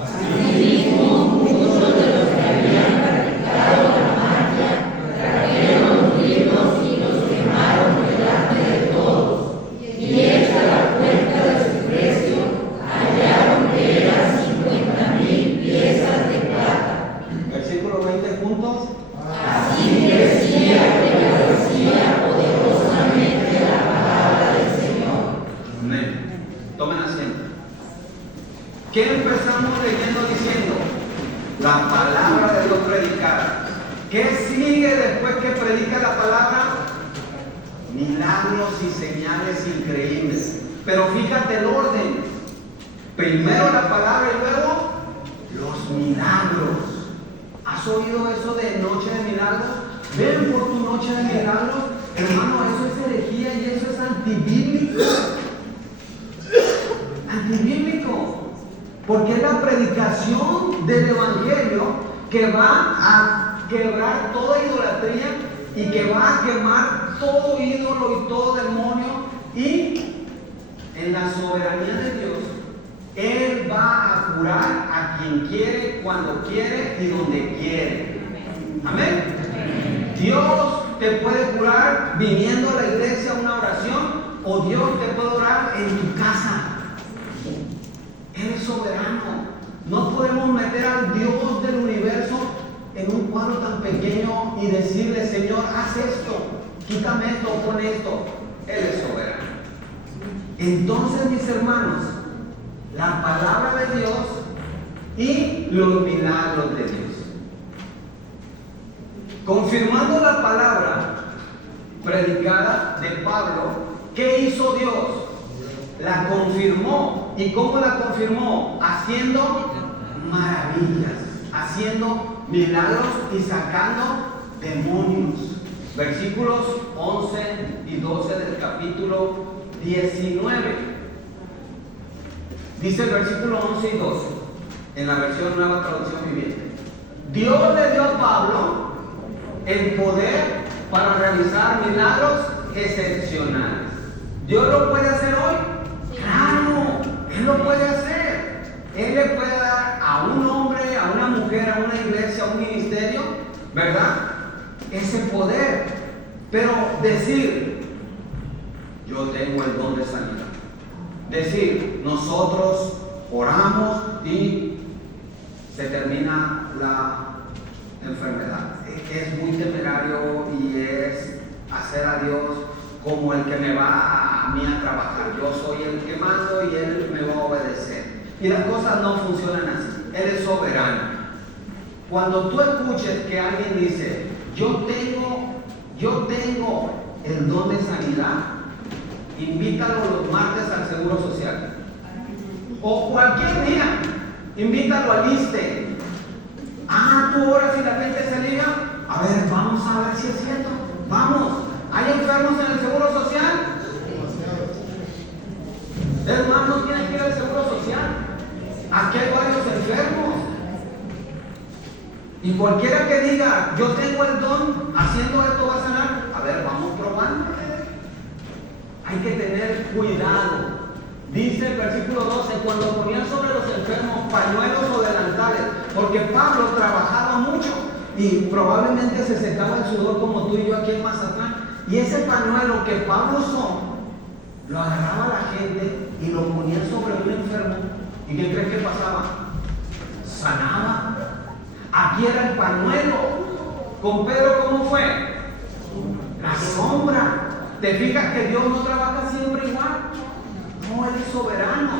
Asimismo, muchos de los que habían practicado la magia trajeron los libros y los quemaron delante de todos, y hecha la cuenta de su precio, hallaron que eran 50,000 piezas de plata. Versículo 20 juntos. Así decía que decía poderosamente la palabra del Señor. Amén. Tomen asiento. ¿Qué empezamos leyendo diciendo? La palabra de Dios predicada. ¿Qué sigue después que predica la palabra? Milagros y señales increíbles. Pero fíjate el orden. Primero la palabra y luego los milagros. ¿Has oído eso de noche de milagros? Ven por tu noche de milagros. Hermano, eso es herejía y eso es antibíblico. Antibíblico. Porque es la predicación del Evangelio que va a quebrar toda idolatría y que va a quemar todo ídolo y todo demonio. Y en la soberanía de Dios, Él va a curar a quien quiere, cuando quiere y donde quiere. Amén. Dios te puede curar viniendo a la iglesia a una oración, o Dios te puede orar en tu casa. Él es soberano. No podemos meter al Dios del universo en un cuadro tan pequeño y decirle: Señor, haz esto, quítame esto, pon esto. Él es soberano. Entonces, mis hermanos, la palabra de Dios y los milagros de Dios. Confirmando la palabra predicada de Pablo, ¿qué hizo Dios? La confirmó. ¿Y cómo la confirmó? Haciendo maravillas, haciendo milagros y sacando demonios. Versículos 11 y 12 del capítulo 19. Dice el versículo 11 y 12 en la versión Nueva Traducción Viviente. Dios le dio a Pablo el poder para realizar milagros excepcionales. ¿Dios lo puede hacer hoy? Claro, Él lo puede hacer. Él le puede dar a un hombre, a una mujer, a una iglesia, a un ministerio, ¿verdad? Ese poder. Pero decir: yo tengo el don de sanidad. Decir: nosotros oramos y se termina la enfermedad. Es muy temerario y es hacer a Dios como el que me va a mí a trabajar. Yo soy el que mando y Él me va a obedecer. Y las cosas no funcionan así. Él es soberano. Cuando tú escuches que alguien dice: yo tengo el don de sanidad, invítalo los martes al Seguro Social. O cualquier día, invítalo al ISSSTE. Tú oras y la gente se liga. A ver, vamos a ver si es cierto. Vamos. ¿Hay enfermos en el Seguro Social? Es más, no tienen que ir al Seguro Social. Aquí hay varios enfermos. Y cualquiera que diga, yo tengo el don, haciendo esto va a sanar, a ver, vamos probando. Hay que tener cuidado. Dice el versículo 12, cuando ponían sobre los enfermos pañuelos o delantales, porque Pablo trabajaba mucho y probablemente se secaba el sudor como tú y yo aquí en Mazatlán. Y ese pañuelo que Pablo usó, lo agarraba la gente y lo ponía sobre un enfermo. ¿Y qué crees que pasaba? Sanaba. Aquí era el pañuelo. Con Pedro, ¿cómo fue? La sombra. ¿Te fijas que Dios no trabaja siempre igual? No, Él es soberano.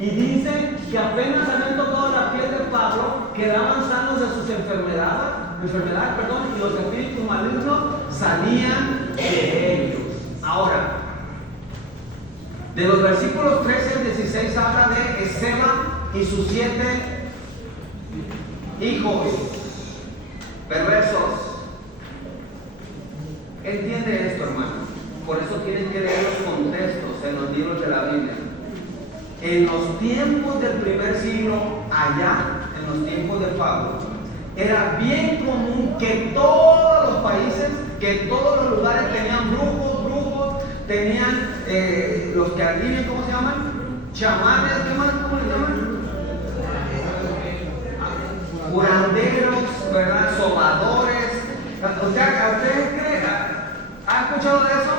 Y dice que apenas habían tocado la piel de Pablo, quedaban sanos de sus enfermedades, y los espíritus malignos salían de ellos. Ahora, de los versículos 13 al 16 habla de Esceva y sus 7 hijos perversos. Entiende esto, hermano. Por eso tienes que leer los contextos en los libros de la Biblia. En los tiempos del primer siglo, allá, en los tiempos de Pablo, era bien común que todos los países, que todos los lugares tenían brujos, tenían los que adivinen, ¿cómo se llaman? Chamanes, ¿qué más? ¿Cómo les llaman? Curanderos, ¿verdad? Sobadores. ¿Usted cree? ¿Ha escuchado de eso?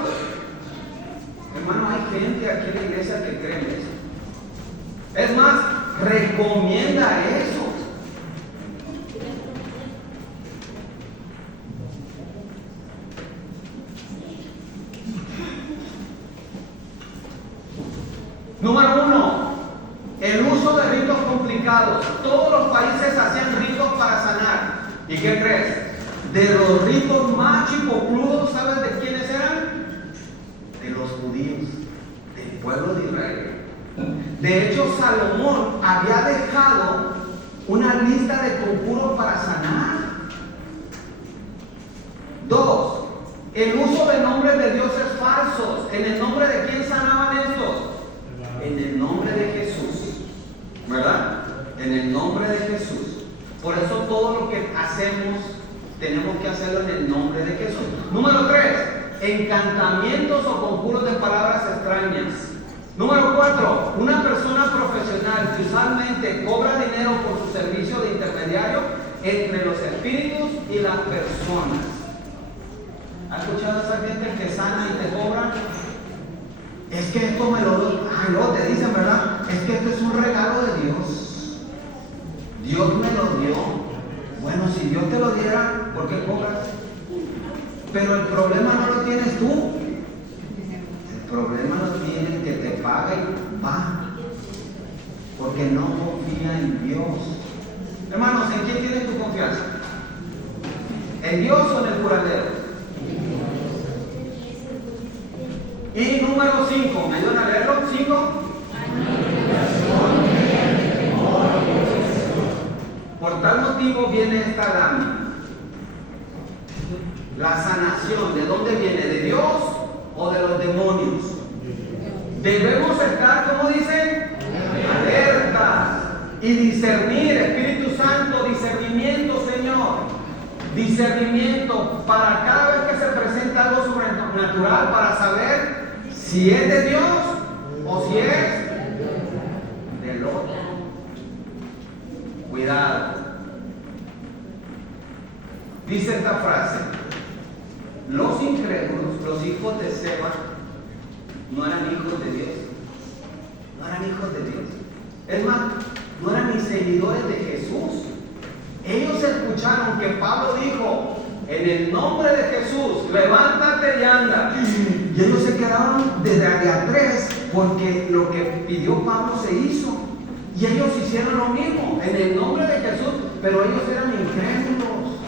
Hermano, hay gente aquí en la iglesia que cree en eso. Es más, recomienda eso. Número 1, el uso de ritos complicados. Todos los países hacían ritos para sanar. ¿Y qué crees? De los ritos más chipocludos, ¿sabes de quiénes eran? De los judíos, del pueblo de Israel. De hecho, Salomón había dejado una lista de conjuros para sanar. 2, el uso de nombres de dioses falsos. ¿En el nombre de quién sanaban estos? En el nombre de Jesús, ¿verdad? En el nombre de Jesús. Por eso todo lo que hacemos tenemos que hacerlo en el nombre de Jesús. Número 3, encantamientos o conjuros de palabras extrañas. Número 4, una persona profesional que usualmente cobra dinero por su servicio de intermediario entre los espíritus y las personas. ¿Has escuchado a esa gente que sana y te cobra? Es que esto me lo doy. Ay, no, te dicen, ¿verdad? Es que esto es un regalo de Dios. Dios me lo dio. Bueno, si Dios te lo diera, ¿por qué cobras? Pero el problema no lo tienes tú. El problema lo tiene el que te paga y va. Porque no confía en Dios. Hermanos, ¿en quién tienes tu confianza? ¿En Dios o en el curandero? Y número 5, ¿me ayudan a leerlo? 5. Por tal motivo viene esta lámina. La sanación, ¿de dónde viene? ¿De Dios o de los demonios? Debemos estar, ¿cómo dicen? Alertas y discernir. Espíritu Santo, discernimiento, Señor. Discernimiento para cada vez que se presenta algo sobrenatural, para saber si es de Dios o si es del otro. Cuidado. Dice esta frase: los incrédulos, los hijos de Seba, no eran hijos de Dios. No eran hijos de Dios. Es más, no eran ni seguidores de Jesús. Ellos escucharon que Pablo dijo: en el nombre de Jesús, levántate y anda. Y ellos se quedaron desde allá atrás porque lo que pidió Pablo se hizo. Y ellos hicieron lo mismo, en el nombre de Jesús, pero ellos eran incrédulos.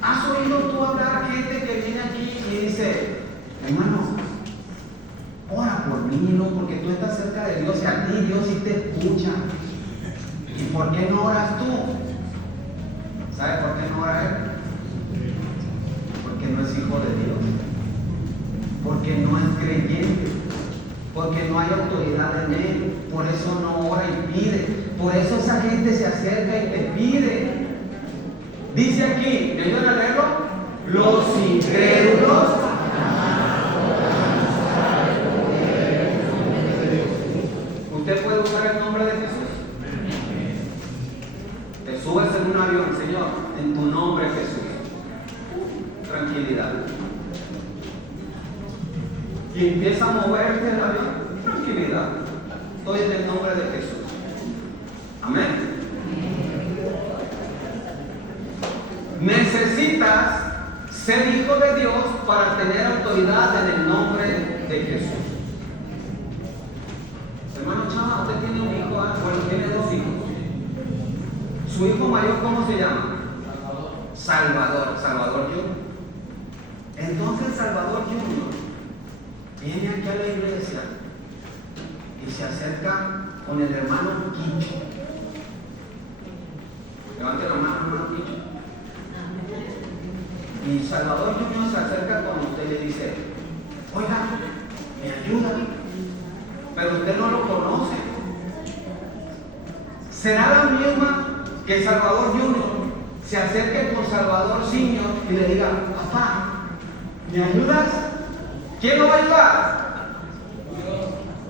¿Has oído tú hablar a gente que viene aquí y dice: hermano, ora por mí, no, porque tú estás cerca de Dios y a ti Dios sí te escucha? ¿Y por qué no oras tú? ¿Sabe por qué no ora él? Porque no es hijo de Dios, porque no es creyente, porque no hay autoridad en él. Por eso no ora y pide. Por eso esa gente se acerca y te pide. Dice aquí, ¿me ayudan a leerlo? Los incrédulos. ¿Usted puede usar el nombre de Jesús? Te subes en un avión, Señor, en tu nombre, Jesús. Tranquilidad. Y empieza a moverte el avión. Tranquilidad. Estoy en el nombre de Jesús. Amén. Necesitas ser hijo de Dios para tener autoridad en el nombre de Jesús. Hermano Chama, usted tiene un hijo, bueno, tiene dos hijos. Su hijo mayor, ¿cómo se llama? Salvador. Salvador Junior. Entonces Salvador Junior viene aquí a la iglesia y se acerca con el hermano Quicho. Levante la mano, hermano Quicho. Y Salvador Junior se acerca con usted y le dice: oiga, ¿me ayuda? Pero usted no lo conoce. ¿Será la misma que Salvador Junior se acerque con Salvador Senior y le diga: papá, ¿me ayudas? ¿Quién lo va a ayudar?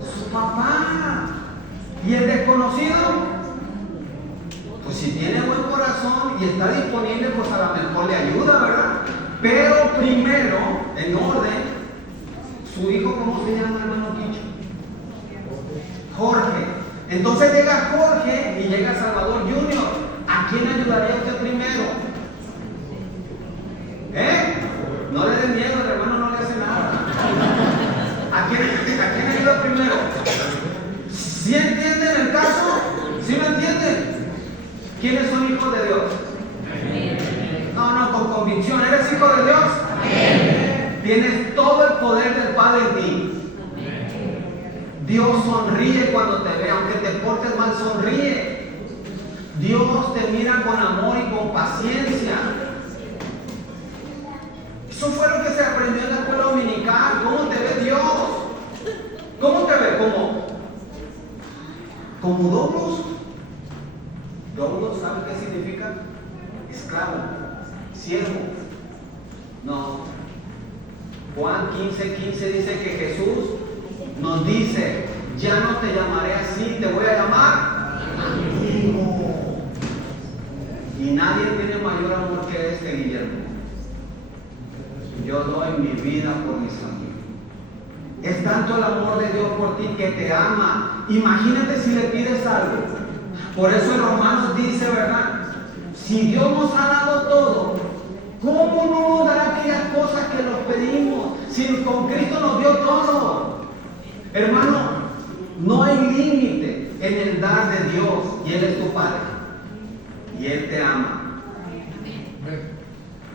Su papá. ¿Y el desconocido? Pues si tiene buen corazón y está disponible, pues a lo mejor le ayuda, ¿verdad? Pero primero, en orden, su hijo, ¿cómo se llama, hermano Quicho? Jorge. Entonces llega Jorge y llega Salvador Junior. ¿A quién ayudaría usted primero? No le dé miedo, el hermano no le hace nada. ¿A quién ayuda primero? ¿Sí entienden el caso? ¿Sí lo entienden? ¿Quiénes son hijos de Dios? No, con convicción. ¿Eres hijo de Dios? Tienes todo el poder del Padre en ti. Dios sonríe cuando te ve, aunque te portes mal, sonríe. Dios te mira con amor y con paciencia. Eso fue lo que se aprendió en la escuela dominical. ¿Cómo te ve Dios? ¿Cómo te ve? ¿Como Douglas? ¿Douglas sabe qué significa? Esclavo, siervo. No. Juan 15:15 dice que Jesús nos dice: ya no te llamaré así, te voy a llamar amigo. Y nadie tiene mayor amor que este, Guillermo. Yo doy mi vida por mis amigos. Es tanto el amor de Dios por ti que te ama. Imagínate si le pides algo. Por eso en Romanos dice, ¿verdad? Si Dios nos ha dado todo, ¿cómo no nos dará aquellas cosas que nos pedimos? Si con Cristo nos dio todo. Hermano, no hay límite en el dar de Dios, y Él es tu Padre. Y Él te ama.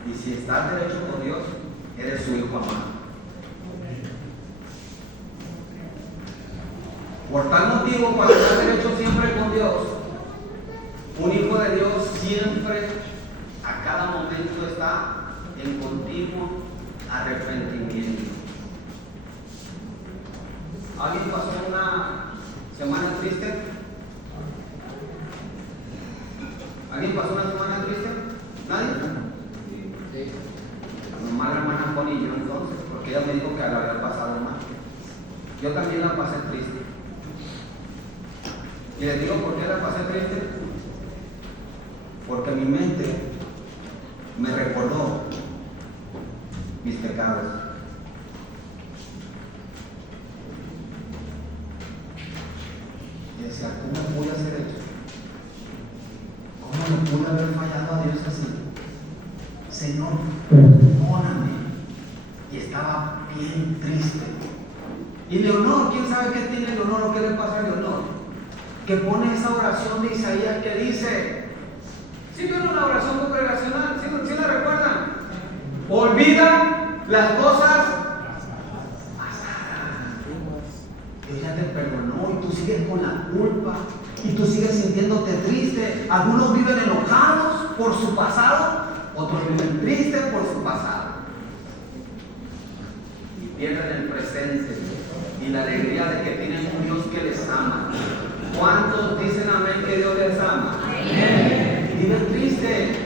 Y si estás derecho con Dios, eres su hijo amado. Por tal motivo, cuando estás derecho siempre con Dios, un hijo de Dios siempre, a cada momento, está en continuo arrepentimiento. ¿Alguien pasó una semana triste? ¿Alguien pasó una semana triste? ¿Nadie? Sí. Nomás la hermana Connie y yo, entonces, porque ella me dijo que la había pasado mal. Yo también la pasé triste. Y les digo por qué la pasé triste. Porque mi mente me recordó mis pecados. Y decía: ¿cómo pude hacer eso? ¿Cómo no pude haber fallado a Dios así? Señor, perdóname. Y estaba bien triste. Y Leonor, ¿quién sabe qué tiene Leonor o qué le pasa a Leonor? Que pone esa oración de Isaías que dice, ¿sí tiene una oración congregacional? ¿Sí la recuerdan? Olvida las cosas pasadas. Dios ya te perdonó y tú sigues con la culpa y tú sigues sintiéndote triste. Algunos viven enojados por su pasado, otros viven tristes por su pasado y pierden el presente y la alegría de que tienen un Dios que les ama. ¿Cuántos dicen amén que Dios les ama? Amén. Viven tristes.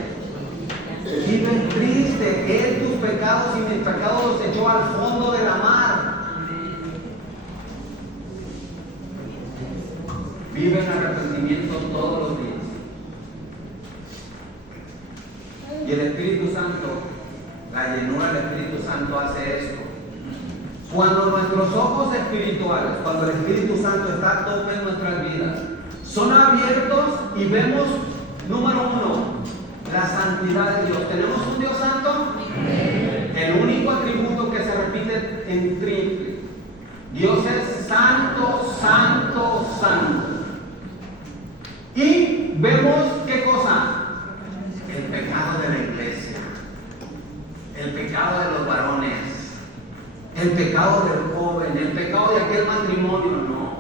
pecados y mis pecados los echó al fondo de la mar. Vive en arrepentimiento todos los días. Y el Espíritu Santo, la llenura del Espíritu Santo hace esto. Cuando nuestros ojos espirituales, cuando el Espíritu Santo está a tope en nuestras vidas, son abiertos y vemos, número uno, la santidad de Dios. ¿Tenemos un Dios santo? El único atributo que se repite en triple. Dios es santo, santo, santo. Y vemos, ¿qué cosa? El pecado de la iglesia, el pecado de los varones, el pecado del joven, el pecado de aquel matrimonio. No.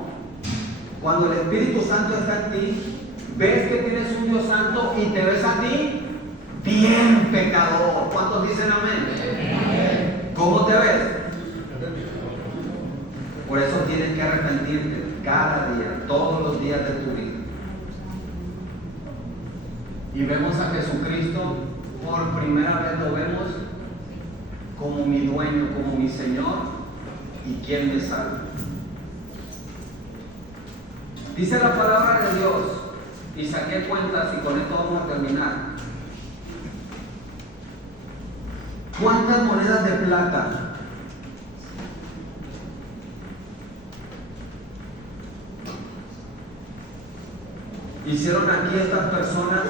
Cuando el Espíritu Santo está en ti, ves que tienes un Dios santo y te ves a ti bien pecador. ¿Cuántos dicen amén? ¿Cómo te ves? Por eso tienes que arrepentirte cada día, todos los días de tu vida. Y vemos a Jesucristo, por primera vez lo vemos como mi dueño, como mi Señor y quien me salva. Dice la palabra de Dios, y saqué cuentas y con esto vamos a terminar. ¿Cuántas monedas de plata hicieron aquí estas personas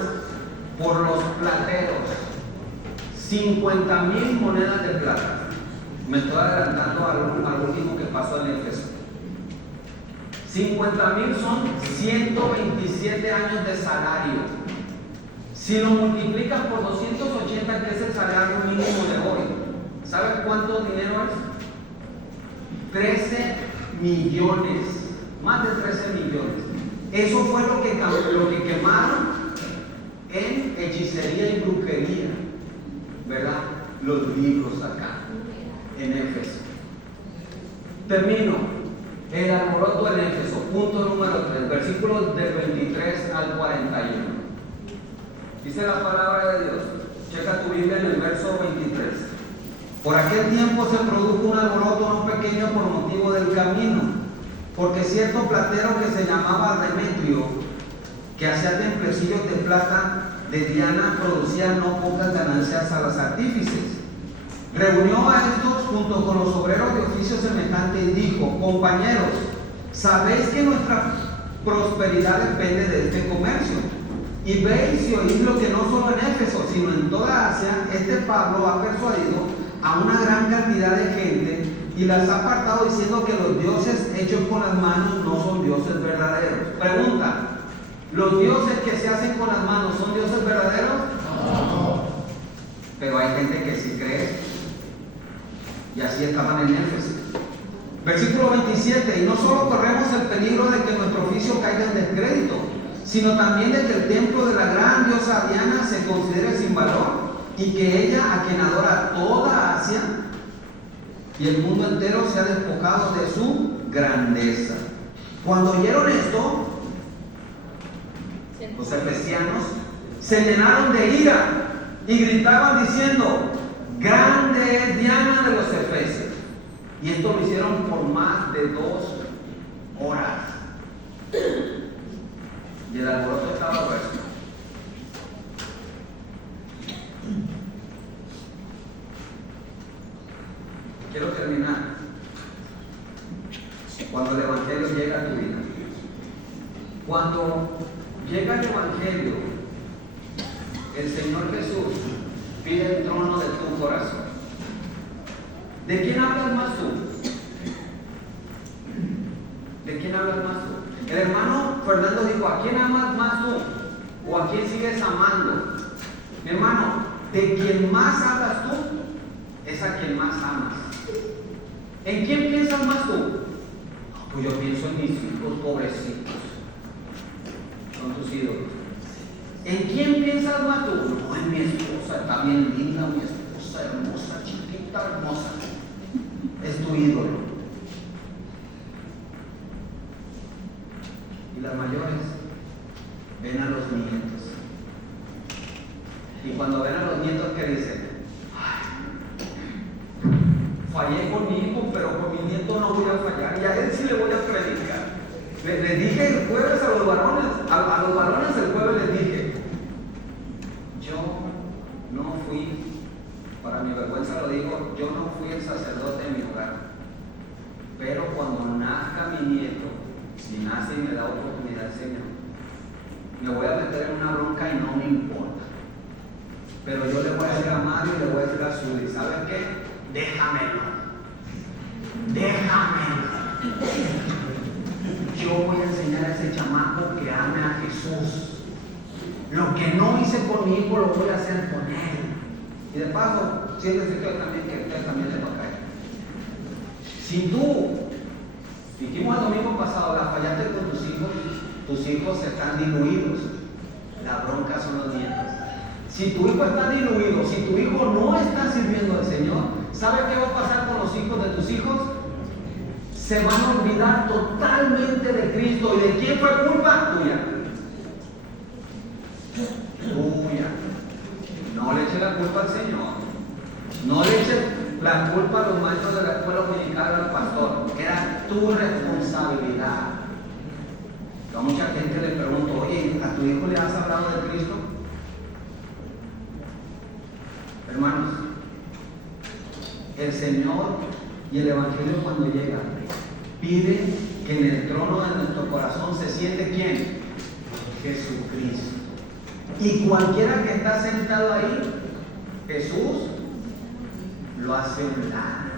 por los plateros? 50,000 monedas de plata. Me estoy adelantando al último que pasó en Éfeso. 50,000 son 127 años de salario. Si lo multiplicas por 280, que es el salario mínimo de hoy, ¿sabes cuánto dinero es? 13 millones, más de 13 millones. Eso fue lo que quemaron en hechicería y brujería, ¿verdad? Los libros acá, en Éfeso. Termino. El alboroto en Éfeso, punto número 3, versículos del 23 al 41. Dice la palabra de Dios, checa tu Biblia en el verso 23. Por aquel tiempo se produjo un alboroto no pequeño por motivo del camino, porque cierto platero que se llamaba Demetrio, que hacía templecillos de plata de Diana, producía no pocas ganancias a los artífices. Reunió a estos junto con los obreros de oficio semejante y dijo: compañeros, sabéis que nuestra prosperidad depende de este comercio. Y veis y oís lo que no solo en Éfeso, sino en toda Asia, este Pablo ha persuadido a una gran cantidad de gente y las ha apartado diciendo que los dioses hechos con las manos no son dioses verdaderos. Pregunta: ¿los dioses que se hacen con las manos son dioses verdaderos? No. Pero hay gente que sí cree. Y así estaban en Éfeso. Versículo 27. Y no solo corremos el peligro de que nuestro oficio caiga en descrédito, sino también de que el templo de la gran diosa Diana se considere sin valor, y que ella, a quien adora toda Asia y el mundo entero, sea despojado de su grandeza. Cuando oyeron esto, los efesianos se llenaron de ira y gritaban diciendo: grande es Diana de los Efesios. Y esto lo hicieron por más de 2 horas. Y el alboroto estaba grueso. Quiero terminar. Cuando el Evangelio llega a tu vida, cuando llega el Evangelio, el Señor Jesús pide el trono de tu corazón. ¿De quién hablas más tú? ¿De quién hablas más tú? El hermano Fernando dijo: ¿a quién amas más tú? ¿O a quién sigues amando? Mi hermano, de quien más hablas tú es a quien más amas. ¿En quién piensas más tú? Pues yo pienso en mis hijos pobrecitos. Son tus ídolos. ¿En quién piensas más tú? No, en mi esposa, está bien linda, mi esposa hermosa, chiquita, hermosa. Es tu ídolo. Y las mayores ven a los nietos. Y cuando ven a los nietos, ¿qué dicen? Ay, Fallé con mi hijo, pero con mi nieto no voy a fallar. Y a él sí le voy a predicar. Le dije el jueves a los varones, el jueves les dije, yo no fui, para mi vergüenza lo digo, yo no fui el sacerdote en mi hogar. Pero cuando nazca mi nieto, si nace y me da oportunidad el Señor, me voy a meter en una bronca y no me importa. Pero yo le voy a decir a Mario y le voy a decir a Zuli, ¿sabes qué? Déjamelo. Yo voy a enseñar a ese chamaco que ame a Jesús. Lo que no hice con mi hijo lo voy a hacer con él. Y de paso, siéntese que usted también le va a caer. Si tú, dijimos el domingo pasado, la fallaste con tus hijos están diluidos. La bronca son los nietos. Si tu hijo está diluido, si tu hijo no está sirviendo al Señor, ¿sabe qué va a pasar con los hijos de tus hijos? Se van a olvidar totalmente de Cristo. ¿Y de quién fue culpa? Tuya. No le eches la culpa al Señor. No le eches la culpa a los maestros de la escuela dominical al pastor. Era tu responsabilidad. Yo a mucha gente le pregunto, oye, ¿a tu hijo le has hablado de Cristo? Hermanos, el Señor y el Evangelio cuando llega pide que en el trono de nuestro corazón se siente ¿quién? Jesucristo. Y cualquiera que está sentado ahí, Jesús lo hace un lado.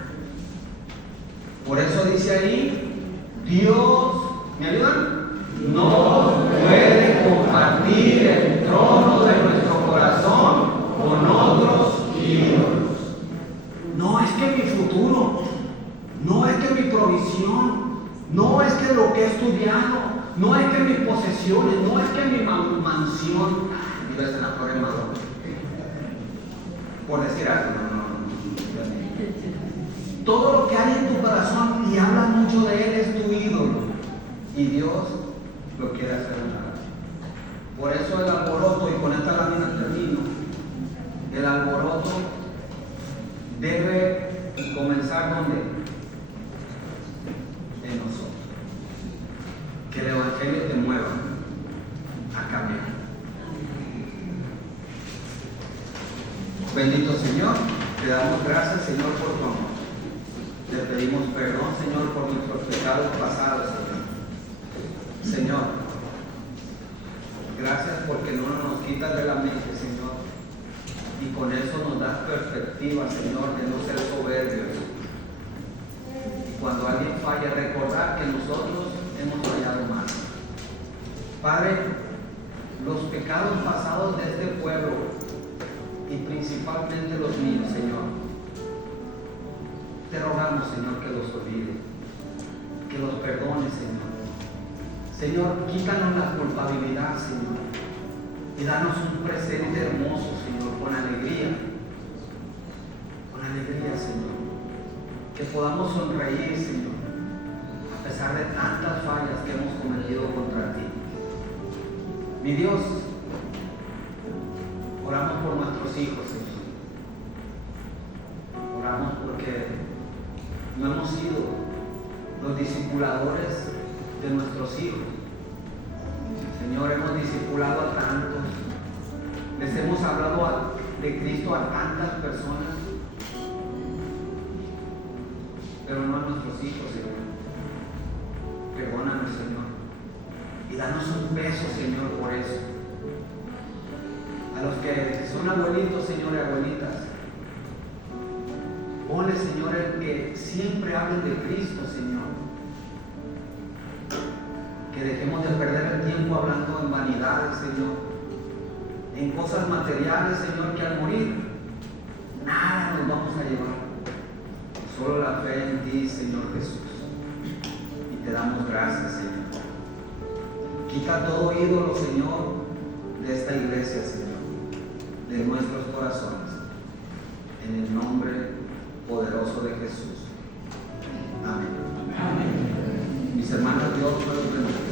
Por eso dice ahí, Dios, ¿me ayudan? No puede compartir el trono de nuestro corazón con otros ídolos. No es que mi futuro, no es que mi provisión, no es que lo que he estudiado, no es que mis posesiones, no es que mi mansión, vives en la flor en Maduro, por decir algo, no. Todo lo que hay en tu corazón y hablas mucho de él es tu ídolo, y Dios lo quiere hacer un lado. Por eso el alboroto, y con esta lámina termino, el alboroto debe comenzar ¿dónde? En nosotros. Que el Evangelio te mueva a cambiar. Bendito Señor, te damos gracias, Señor, por tu amor. Te pedimos perdón, Señor, por nuestros pecados pasados, Señor. Señor, gracias porque no nos quitas de la mente, Señor. Y con eso nos das perspectiva, Señor, de no ser soberbios. Y cuando alguien falla, recordar que nosotros hemos fallado más. Padre, los pecados pasados de este pueblo, y principalmente los míos, Señor, te rogamos, Señor, que los olvides, que los perdones, Señor. Señor, quítanos la culpabilidad, Señor, y danos un presente hermoso, Señor, con alegría, Señor. Que podamos sonreír, Señor, a pesar de tantas fallas que hemos cometido contra ti. Mi Dios, oramos por nuestros hijos, Señor. Oramos porque no hemos sido los discipuladores de nuestros hijos. Señor, hemos discipulado a tantos, les hemos hablado de Cristo a tantas personas, pero no a nuestros hijos, Señor. Perdónanos, Señor, y danos un beso, Señor, por eso. A los que son abuelitos, Señor, y abuelitas, ponle, Señor, el que siempre hablen de Cristo, Señor. Que dejemos de perder el tiempo hablando en vanidades, Señor, en cosas materiales, Señor, que al morir nada nos vamos a llevar, solo la fe en ti, Señor Jesús. Y te damos gracias, Señor. Quita todo ídolo, Señor, de esta iglesia, Señor, de nuestros corazones, en el nombre poderoso de Jesús. Amén. Mis hermanos, Dios los bendiga.